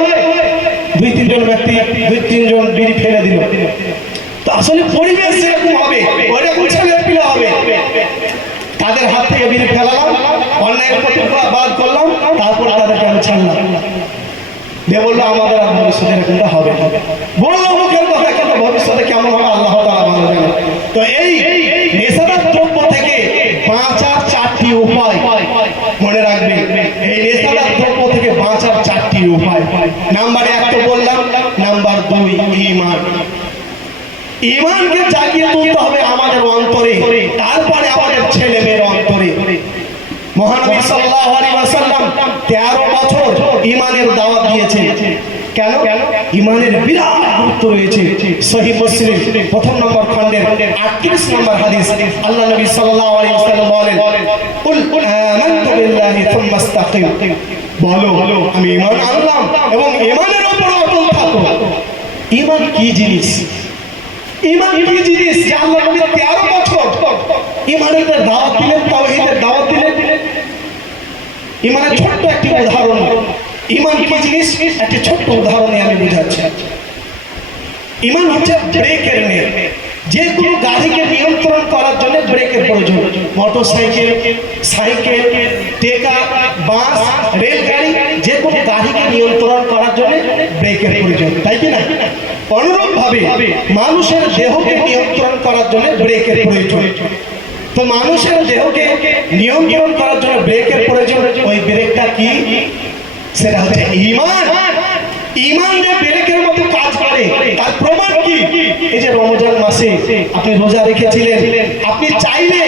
2-3 ব্যক্তি 2-3 বিড়ি ফেলে দিল। তো আসলে পরিবেশ যেরকম হবে ওইরকম ছেলে পিলা হবে। তাদের হাত থেকে বিড়ি ফেলালাম, অন্যায়ের প্রতিবাদ করলাম, তারপর তাদেরকে আমি ছাড়লাম। দিয়ে বললো আমাদের আর ভবিষ্যতে এরকমটা হবে না। বললো মুখের কথা, কিন্তু ভবিষ্যতে কেমন হবে আল্লাহ তাআলা ভালো জানেন। তো এই নেশাদার দ্রব্য থেকে বাঁচার 4টি উপায় মনে রাখবে। এই নেশাদার দ্রব্য থেকে বাঁচার 4টি উপায়। নাম্বার 1 তো বললাম। নাম্বার 2 ঈমান। ঈমানকে জাগিয়ে তুলতে হবে আমাদের অন্তরে, তারপরে আমাদের ছেলে মেয়ের অন্তরে। মহানবী সাল্লাল্লাহু আলাইহি ওয়াসাল্লাম 13 বছর ঈমানের দাওয়াত দিয়েছেন। কেন? ঈমানের বিরাট গুরুত্ব রয়েছে। সহিহ মুসলিম প্রথম নম্বর খণ্ডের 38 নম্বর হাদিস, আল্লাহ নবী সাল্লাল্লাহু আলাইহি ওয়াসাল্লাম বলেন, কুল আমানতু বিল্লাহি সুম্মা ইসতাকিম। বলো আমি ঈমান আনলাম এবং ঈমানের উপর অটল থাকো। ঈমান কি জিনিস? ঈমান কি জিনিস যে আল্লাহ নবী 13 বছর ঈমানের দাওয়াত দিলেন, তাওহীদের দাওয়াত দিলেন। ঈমানের ছোট্ট একটি উদাহরণ, ঈমান কি জিনিস একটি ছোট্ট উদাহরণে আমি বুঝাচ্ছি। ঈমান হচ্ছে ব্রেকের নিয়ম। যে কোনো গাড়িকে নিয়ন্ত্রণ করার জন্য ব্রেকের প্রয়োজন। মোটরসাইকেল, সাইকেল, টেকা, বাস, রেলগাড়ি, যে কোনো গাড়িকে নিয়ন্ত্রণ করার জন্য ব্রেকের প্রয়োজন, তাই কি না? অনুরূপভাবে মানুষের দেহকে নিয়ন্ত্রণ করার জন্য ব্রেকের প্রয়োজন। তো মানুষের দেহকে নিয়ন্ত্রণ করার জন্য ব্রেকের প্রয়োজন। ওই ব্রেকটা কি? সেটা হচ্ছে ঈমান। ঈমান যে ব্রেকের মতো কাজ করে তার প্রমাণ কি? এই যে রমজান মাসে আপনি রোজা রেখেছিলেন, আপনি চাইলে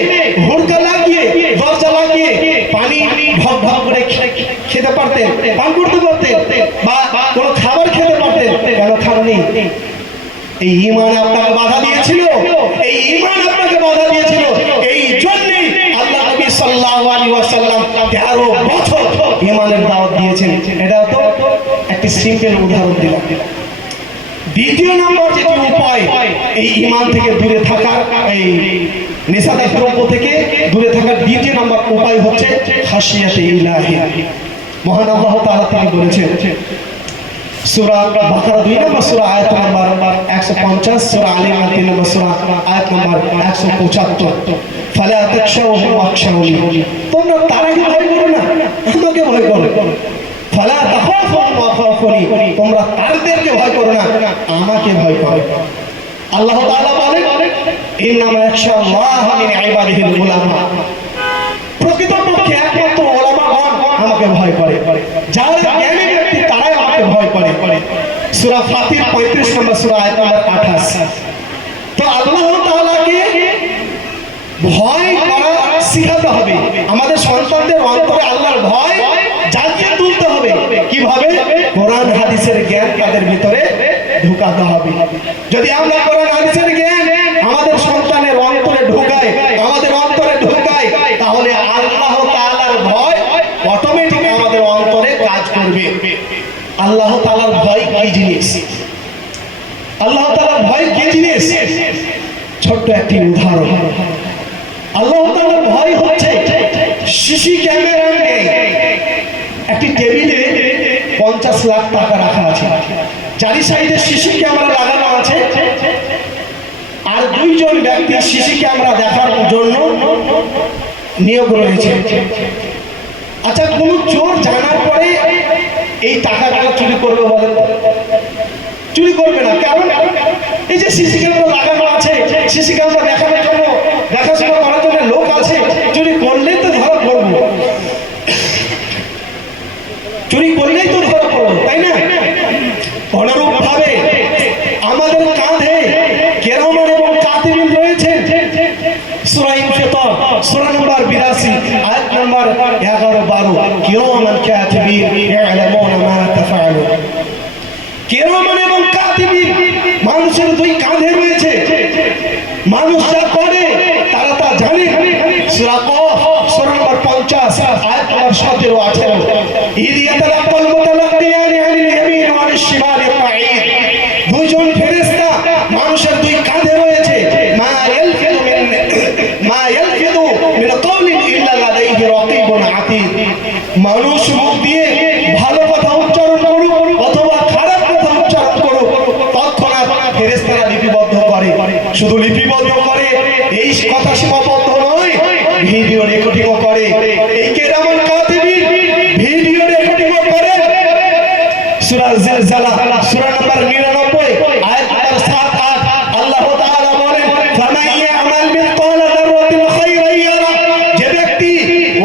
হুড়কা লাগিয়ে, দরজা লাগিয়ে পানি ঢক ঢক করে খেতে পারতেন, পান করতে পারতেন, বা কোনো খাবার খেতে পারতেন। কেন খাননি? এই ঈমান আপনাকে বাধা দিয়েছিল। এই ঈমান আপনাকে বাধা দিয়েছিল। এই জন্যই আল্লাহ নবী সাল্লাল্লাহু আলাইহি ওয়াসাল্লাম 13 বছর ঈমানের দাওয়াত দিয়েছেন। এটা তো একটি সিম্পল উদাহরণ দিলাম। দ্বিতীয় নম্বর যেটি উপায় এই ঈমান থেকে দূরে থাকার, এই নেশাদার দ্রব্য থেকে দূরে থাকার দ্বিতীয় নম্বর উপায় হচ্ছে খাশিয়াতে ইলাহি। মহান আল্লাহ তাআলা তিনি বলেছেন সূরা বাকারা 2 নম্বর সূরা আয়াত নম্বর 150, সূরা আলী ইমরান 3 নম্বর সূরা আয়াত নম্বর 175, ফালা তাখশাউহুম ওয়াখশাউনি। তোমরা তারাকে ভয় করো না, আমাকে ভয় করো। ফালা তাখাফুহুম ওয়াখাফুনি। তোমরা তাদেরকে ভয় করো না, আমাকে ভয় করো। আল্লাহ তাআলা বলেন ইন্নামা ইয়াখশাল্লাহা মিন ইবাদিহিল উলামা। প্রকৃতপক্ষে একমাত্র উলামাগণ আমাকে ভয় করে। যারা জ্ঞানী ব্যক্তি তারাই আমাকে ভয় করে। সূরা ফাতির 35 নম্বর সূরা আয়াত নম্বর 28। তো আল্লাহ তাআলাকে ভয় করা শিখাতে হবে, আমাদের সন্তানদের অন্তরে আল্লাহর ভয় জাগিয়ে তুলতে হবে। কিভাবে? কোরআন হাদিসের জ্ঞান তাদের ভিতরে ঢুকাতে হবে। যদি আমরা কোরআন হাদিসের জ্ঞান আমাদের সন্তানের অন্তরে ঢুকাই, আমাদের অন্তরে ঢুকাই, তাহলে আল্লাহ তাআলার ভয় অটোমেটিক আমাদের অন্তরে কাজ করবে। আল্লাহ তাআলার ভয় কি জিনিস? আল্লাহ তাআলার ভয় কি জিনিস? ছোট্ট একটি উদাহরণ। আল্লাহ তাআলার ভয় হচ্ছে সিসি ক্যামেরা নেই, একটি টেবিলে 50 লাখ টাকা রাখা আছে, চারি সাইডে সিসি ক্যামেরা লাগানো আছে, আর দুইজন ব্যক্তি সিসি ক্যামেরা দেখার জন্য নিয়োগ রয়েছে। আচ্ছা, কোন চোর জানার পরে এই টাকাগুলো চুরি করবে বলেন? চুরি করবে না। কারণ এই যে সিসি ক্যামেরা লাগানো আছে, সিসি ক্যামেরা দেখানোর জন্য, দেখাশোনা করার জন্য লোক আছে, চুরি করলেই তো ধরা পড়বো, চুরি করলেই তো ধরা পড়বো, তাই না? অনুরূপ ভাবে আমাদের কাঁধে কেরামান এবং কাতিবিন রয়েছে। সূরা ইনফিতার সূরা নম্বর 82 আয়াত নম্বর 11-12, কিরামান কাতিবিন ইয়ালামুনা মা তাফআলুন। কেরামান এবং কাতিবিন মানুষের দুই কাঁধে রয়েছে, মানুষ যা করে তারা তা জানে। সূরা কফ সূরা নম্বর 50 আয়াত নম্বর 17-18, ইযা ইয়াতালাক্কাল মুতালাক্কিয়ানি আনিল ইয়ামিন ওয়া আনিশ শিমালি কাঈদ। দুইজন ফেরেশতা মানুষের দুই কাঁধে রয়েছে। মা ইয়ালফিযু মিন কাওলিন ইল্লা লাদাইহি রাকীবুন আতীদ। মানুষ মুখ দিয়ে ভালো কথা উচ্চারণ করুক অথবা খারাপ কথা উচ্চারণ করুক, তৎক্ষণাৎ ফেরেশতারা লিপিবদ্ধ করে। শুধু লিপিবদ্ধ করে এই কথা সীমাবদ্ধ নয়, ভিডিও রেকর্ডিংও করে। এই কেরামান কাতিবিন ভিডিও রেকর্ডিংও করে। সূরা জিলজালা সূরা নম্বর 99 আয়াত নম্বর 7-8 আল্লাহ তাআলা বলেন, ফামান ইয়ামাল মিসকালা যাররাতিন খায়রান ইয়ারা। যে ব্যক্তি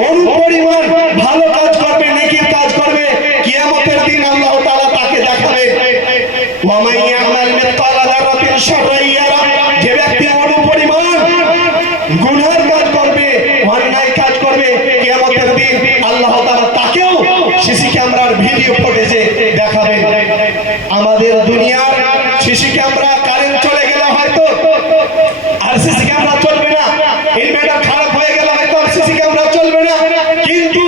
অনুপরিমাণ ভালো কাজ করবে, নেকির কাজ করবে, কিয়ামতের দিন আল্লাহ তাআলা তাকে দেখাবে। ওয়া মান ইয়ামাল মিসকালা যাররাতিন শাররান ইয়ারা। যে ব্যক্তি অনুপরিমাণ গুনার কাজ করবে, অন্যায় কাজ করবে, কিয়ামতের দিন আল্লাহ তাআলা তাকেও সিসি ক্যামেরার ভিডিও ফুটেজে দেখাবে। আমাদের দুনিয়ার সিসি ক্যামেরা কারেন্ট চলে গেলে হয়তো আর সিসি ক্যামেরা চলবে না, ইনভার্টার খারাপ হয়ে গেলে হয়তো আর সিসি ক্যামেরা চলবে না, কিন্তু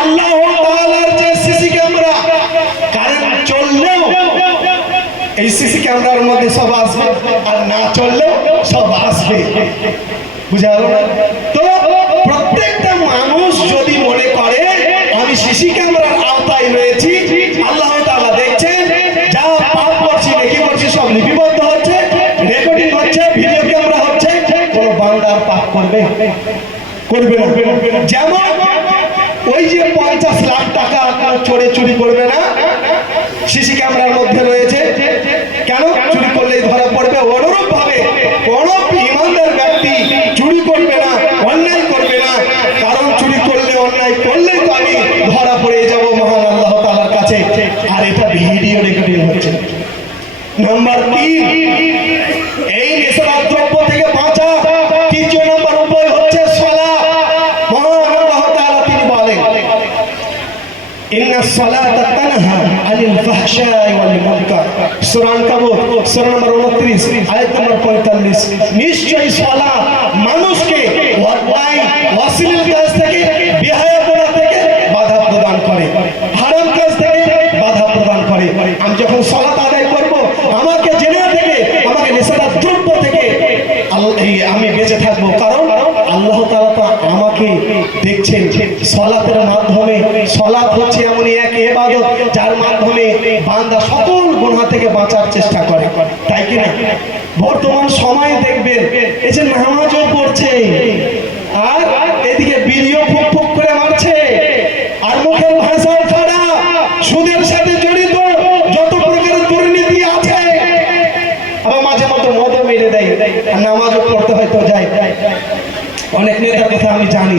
আল্লাহ তাআলার যে সিসি ক্যামেরা কারেন্ট চললেও এই সিসি ক্যামেরার মধ্যে সব আসবে, আর না চললেও সব আসবে। বুঝা গেল? তো প্রত্যেকটা মানুষ যদি মনে করে আমি সিসি ক্যামেরার আওতায় রয়েছি, আল্লাহ তাআলা দেখছেন, যা পাপ করছি নেকি করছি সব লিপিবদ্ধ হচ্ছে, রেকর্ডিং হচ্ছে, ভিডিও ক্যামেরা হচ্ছে, কোন বান্দা পাপ করবে? করবে না। যেমন ওই যে 50 লাখ টাকা চোরে চুরি করবে না, সিসি ক্যামেরার মধ্যে রয়েছে, কেন? চুরি করলেই ধরা পড়বে। অনুরূপ ভাবে কোন ইমানদার ব্যক্তি চুরি করবে না, অন্যায় করবে না, কারণ চুরি করলে অন্যায় করলেই তো আমি ধরা পড়ে যাব মহান আল্লাহ তাআলার কাছে। আর এটা ভিডিও রেকর্ডিং হচ্ছে। নাম্বার 3, এই নেশাদার দ্রব্য থেকে বাঁচা তৃতীয় নম্বর উপায় হচ্ছে সালাত। মহান আল্লাহ তাআলা তিনি বলেন, ইন্নাস সালাতা তানহা আনিল ফাহশাই ওয়াল মুনকার। সূরা আনকাবুত সূরা নম্বর 29 আয়াত নম্বর 45। নিশ্চয়ই সালাত মানুষকে অন্যায় অশ্লীল কাজ থেকে, বেহায়াপনা থেকে বাধা প্রদান করে, হারাম কাজ থেকে বাধা প্রদান করে। আমি যখন সালাত আদায় করব, আমাকে জেনা থেকে, আমাকে নেশাদার দ্রব্য থেকে আমি বেঁচে থাকবো, কারণ আল্লাহ তাআলা তো আমাকে দেখছেন। সালাতের মাধ্যমে, সালাত হচ্ছে এমনই এক ইবাদত যার মাধ্যমে বান্দা সকল গুনাহ থেকে বাঁচার চেষ্টা করে, তাই কি না? বর্তমান সময়ে দেখবেন এই যে নামাজও পড়ছে আর এদিকে ভিডিও ফুক ফুক করে মারছে, আর মুখের ভাষাও খারাপ, সুদের সাথে জড়িত যত প্রকারের দুর্নীতি আছে, আবার মাঝে মাঝে মদও মেরে দেয়, আর নামাজও পড়তে হয়তো যায়। অনেক নেতার কথা আমি জানি,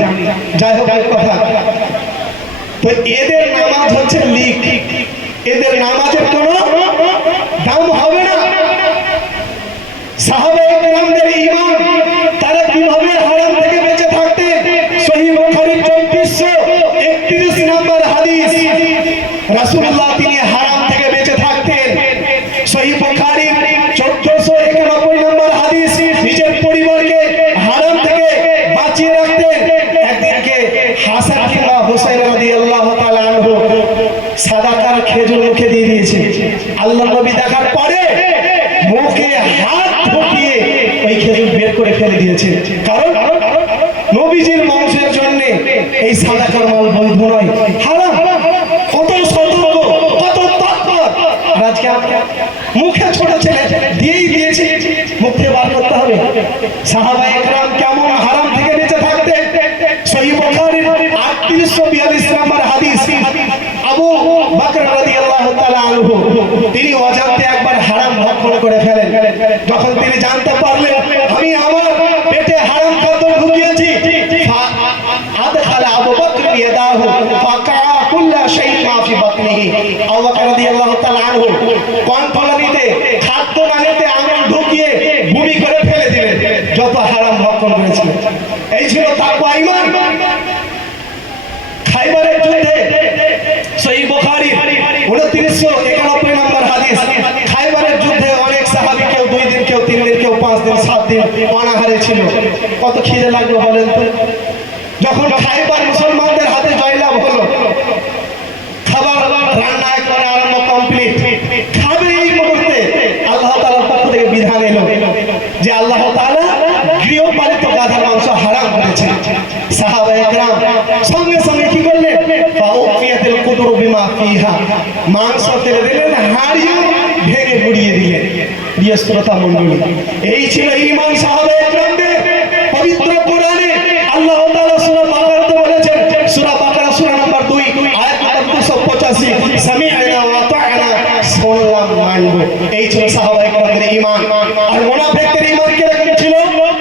যাই হোক কথা। তো এদের নামাজ হচ্ছে লিক, এদের নামাজের কোনো নবী দেখার পরে মুখে হাত ঢুকিয়ে ওই খেজুর বের করে ফেলে দিয়েছে। কারণ নবীজির বংশের জন্য এই সাদাকার মাল বৈধ নয়, হারাম। কত সতর্ক, কত তৎপর। আজকে মুখে ছোট ছেলে দিয়েই দিয়েছে, মুখ থেকে বার করতে হবে। সাহাবায়ে কেরাম কেমন হারাম থেকে বেঁচে থাকতেন। সহিহ বুখারীর 3842 নম্বর হাদিস, আবু বকর রাদিয়াল্লাহু তাআলা আনহু তিনি অজান্তে একবার হারাম ভক্ষণ করে ফেলেন। যখন তিনি জানতে পারলেন আমি আমার পেটে হারাম খাদ্য ঢুকিয়েছি, আদখালা আবু বকর ইয়াদাহু ফাকা কুল্লা শাইইন মা ফি বাতনিহি। আবু বকর রাদিয়াল্লাহু তাআলা আনহু কণ্ঠনালীতে খাদ্য নালীতে আঙুল ঢুকিয়ে বমি করে ফেলে দিলেন যত হারাম ভক্ষণ করেছিলেন। এই ছিল তাকওয়া ঈমান। খাইবারের যুদ্ধে সহিহ বুখারী 2991 নম্বর হাদিস, খাইবারের যুদ্ধে অনেক সাহাবী কেউ 2 দিন, কেউ 3 দিন, কেউ 5 দিন, 7 দিন অনাহারে ছিল। কত খিদে লাগলো বলেন তো। যখন খাইবার মুসলমানদের হাতে জয়লাভ হলো, খাবার রান্না করে আরম্ভ কমপ্লিট, খাবে এই মুহূর্তে আল্লাহ তাআলার পক্ষ থেকে বিধান এলো যে আল্লাহ তাআলা গৃহপালিত গাধার মাংস হারাম করেছেন। সাহাবায়ে কেরাম সঙ্গে সঙ্গে কি করলেন? ফাউফিয়াতুল কুদুরু বিমা ফিহা, মাংস ফেলে দিলেন, হাড়িও ভেঙে গুড়িয়ে দিলেন। প্রিয় শ্রোতা মণ্ডলী, এই ছিল ঈমান সাহাবায়ে কেরামদের। পবিত্র কোরআনে আল্লাহ তাআলা সূরা বাকারাতে বলেছেন, সূরা বাকারা সূরা নম্বর 2 আয়াত নম্বর 285, সামি'না ওয়া আতা'না, শুনলাম মানব। এই ছিল সাহাবায়ে কেরামদের ঈমান। আর মুনাফিকদের ঈমান কি রকম ছিল?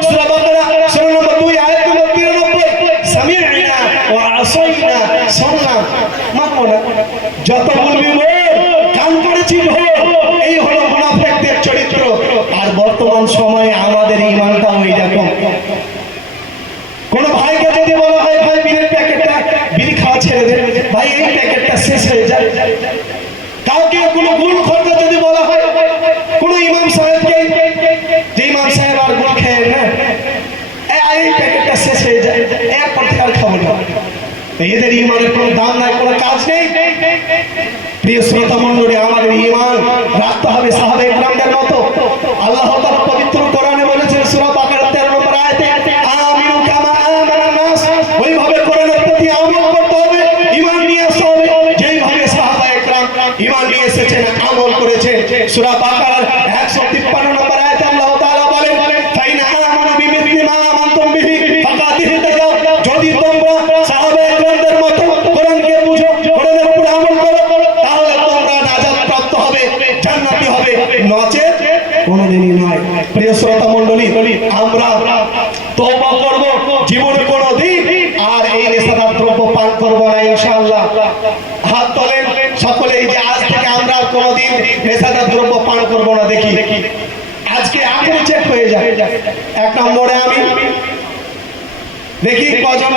সূরা বাকারা সূরা নম্বর 2 আয়াত নম্বর 93, সামি'না ওয়া আসাইনা, শুনলাম মানব না। যত বলবি বল, কান করেছি বল। এই হলো মুনাফিকদের চরিত্র। আর বর্তমান সময়ে আমাদের ঈমানটাও এইরকম। কোন ভাইকে যদি বলা হয় ভাই বিড়ির প্যাকেটটা, বিড়ি খাওয়া ছেড়ে দে, ভাই এই প্যাকেটটা শেষ হয়ে যায়। কাউকে কোনো গুণ খোরকে যদি বলা হয়, কোন ইমাম সাহেবকে যে ইমাম সাহেব আর গুণ খেয়ে না, এই প্যাকেটটা শেষ হয়ে যায়, এরপর থেকে আর খাবো না। এদের ঈমানের কোনো দাম নাই, কোনো কাজ নেই। প্রিয় শ্রোতা মণ্ডলী, আমাদের ঈমান রাখতে হবে সাহাবায়ে কেরামদের মতো। আল্লাহ তাআলা পবিত্র কোরআনে বলেছেন সূরা বাকারা 13 নম্বর আয়াতে, আমিনু কামা আমানান নাস, ওইভাবে কোরআনের প্রতি আমল করতে হবে, ঈমান নিয়ে আসতে হবে যেইভাবে সাহাবায়ে কেরাম ঈমান নিয়ে এসেছেন, আমল করেছেন। সূরা বাকারার 153 নম্বর আয়াতে আল্লাহ তাআলা বলেন, ফাইন আমানু বিমিসলি মা আমানতুম বিহি ফাকাদ ইহতাদাউ, যদি তোমরা সাহাবায়ে কেরামদের মতো কোরআনকে বুঝো, কোরআনের উপর আমল করো, তাহলে তোমরা নাজাত প্রাপ্ত হবে, জান্নাতি হবে, নচেত কোনদিনই নয়। প্রিয় শ্রোতা মণ্ডলী, আমরা তওবা করব জীবনে কোনদিন আর এই নেশাদার দ্রব্য পান করব না ইনশাআল্লাহ। হাত তোলেন সকলেই যে আজ থেকে আমরা কোনদিন নেশাদার দ্রব্য পান করব না। দেখি আজকে আখেরি চেক হয়ে যায়। 1 নম্বরে আমি দেখি কজন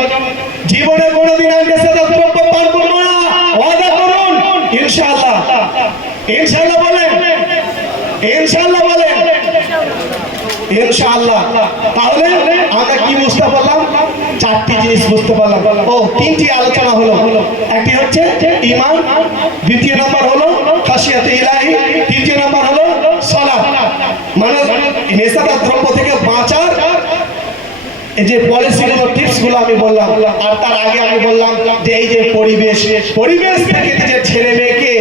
জীবনে কোনদিন আর নেশাদার দ্রব্য পান করব না, ওয়াদা করুন ইনশাআল্লাহ। ইনশাআল্লাহ বলেন, ইনশাআল্লাহ বলেন, ইনশাআল্লাহ। তাহলে আমরা কি বুঝতে পারলাম? 4টি জিনিস বুঝতে পারলাম। ও 3টি আলোচনা হলো। একটি হচ্ছে ঈমান, দ্বিতীয় নাম্বার হলো খাশিয়াতে ইলাহি, তৃতীয় নাম্বার হলো সালাত। মানে নেশাদার দ্রব্য থেকে বাঁচার এই যে পলিসিগুলো, টিপসগুলো আমি বললাম। আর তার আগে আমি বললাম যে এই যে পরিবেশ থেকে যে ছেলে মেয়েকে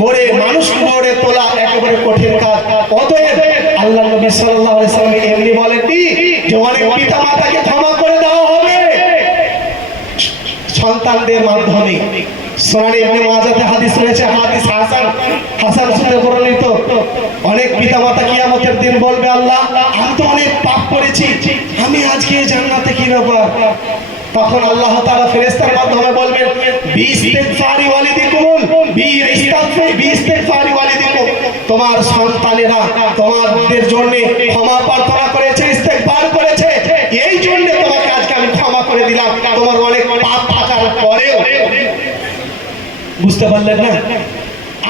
ভরে মানুষ গড়ে তোলা একেবারে কঠিন কাজ। অতএব আল্লাহ নবী সাল্লাল্লাহু আলাইহি ওয়াসাল্লাম এমনি বলেননি যে অনেক পিতা মাতাকে ক্ষমা করে দেওয়া হবে সন্তানদের মাধ্যমে। সুনানে ইবনে মাজাতে হাদিস রয়েছে, হাদিস হাসান সূত্রে বর্ণিত। অনেক পিতামাতা কিয়ামতের দিন বলবে, আল্লাহ আমি তো অনেক পাপ করেছি, আমি আজকে জান্নাতে কি ব্যাপার? তখন আল্লাহ তাআলা ফেরেশতার মাধ্যমে বলবেন, বিইস্তিগফারি ওয়ালিদিকুম, বিইস্তিগফারি ওয়ালিদিকুম, তোমার সন্তানেরা তোমাদের জন্য ক্ষমা প্রার্থনা করেছে, ইস্তেগফার করেছে, এই জন্য তোমাকে আজকে আমি ক্ষমা করে দিলাম, তোমার অনেক পাপ থাকার পরেও। বুঝতে পারলেন না?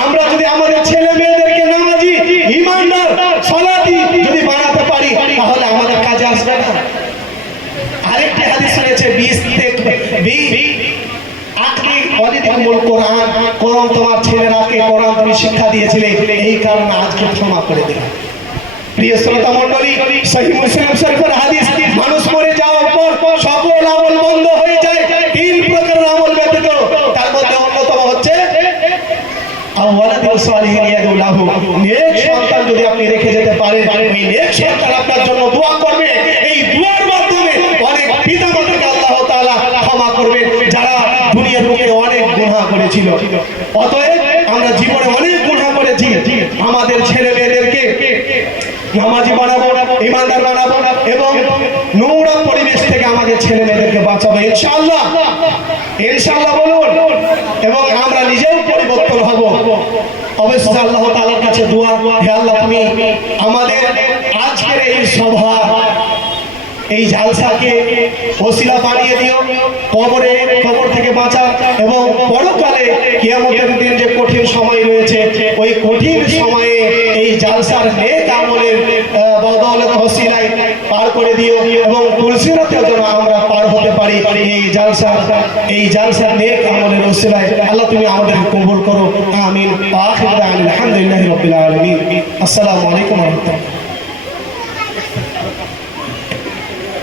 আমরা যদি আমাদের ছেলে মেয়েদেরকে নামাজি, ঈমানদার, সালাতি যদি বানাতে পারি, তাহলে আমাদের কাজে আসবে না। আরেকটি হাদিস রয়েছে, কোরআন, কোরআন তোমার ছেলেরাকে আমাকে কোরআন তুমি শিক্ষা দিয়েছিলে, এই কারণে আজকে ক্ষমা করে দিলাম। প্রিয় শ্রোতা মণ্ডলী, সহিহ মুসলিম শরীফের হাদিস, মানুষ মরে যাওয়ার পর সকল আমল বন্ধ হয়ে যায় তিন প্রকারের আমল ব্যতীত। তার মধ্যে অন্যতম হচ্ছে আওয়ালাদুন সালিহিন ইয়াদউ লাহু, নেক সন্তান যদি আপনি রেখে যেতে পারেন, ওই নেক সন্তান আপনার জন্য দোয়া করবে। এই দোয়ার মাধ্যমে অনেক পিতামাতাকে আল্লাহ তাআলা ক্ষমা করবেন, যারা দুনিয়ার বুকে অনেক গুনাহ করেছিল। অতএব আমরা জীবনে অনেক গুনাহ করেছি, আমাদের ছেলে মেয়েদেরকে নামাজি বানাবো, ইমানদার বানাবো এবং নোংরা পরিবেশ থেকে আমাদের ছেলে মেয়েদেরকে বাঁচাবো ইনশাআল্লাহ। ইনশাআল্লাহ বলুন। এবং আমরা নিজেও পরিবর্তন হব। অবশ্যই আল্লাহ তাআলার কাছে দোয়া, হে আল্লাহ তুমি আমাদের আজকের এই সভা, এই জালসাকে ওসিলা বানিয়ে দিও, কবর থেকে বাঁচা এবং পরকালে কিয়ামতের দিন যে কঠিন সময় রয়েছে, ওই কঠিন সময়ে এই জালসার নেক আমলের বদৌলত ওসিলায় পার করে দিও এবং পুলসিরাতেও যেন আমরা পার হতে পারি এই জালসার নেক আমলের ওসিলায়। আল্লাহ তুমি আমাদের কবুল করো, আমিন। আখির দাওয়ানা আলহামদুলিল্লাহি রাব্বিল আলামিন। আসসালামু আলাইকুম ওয়া রাহমাতুল্লাহ।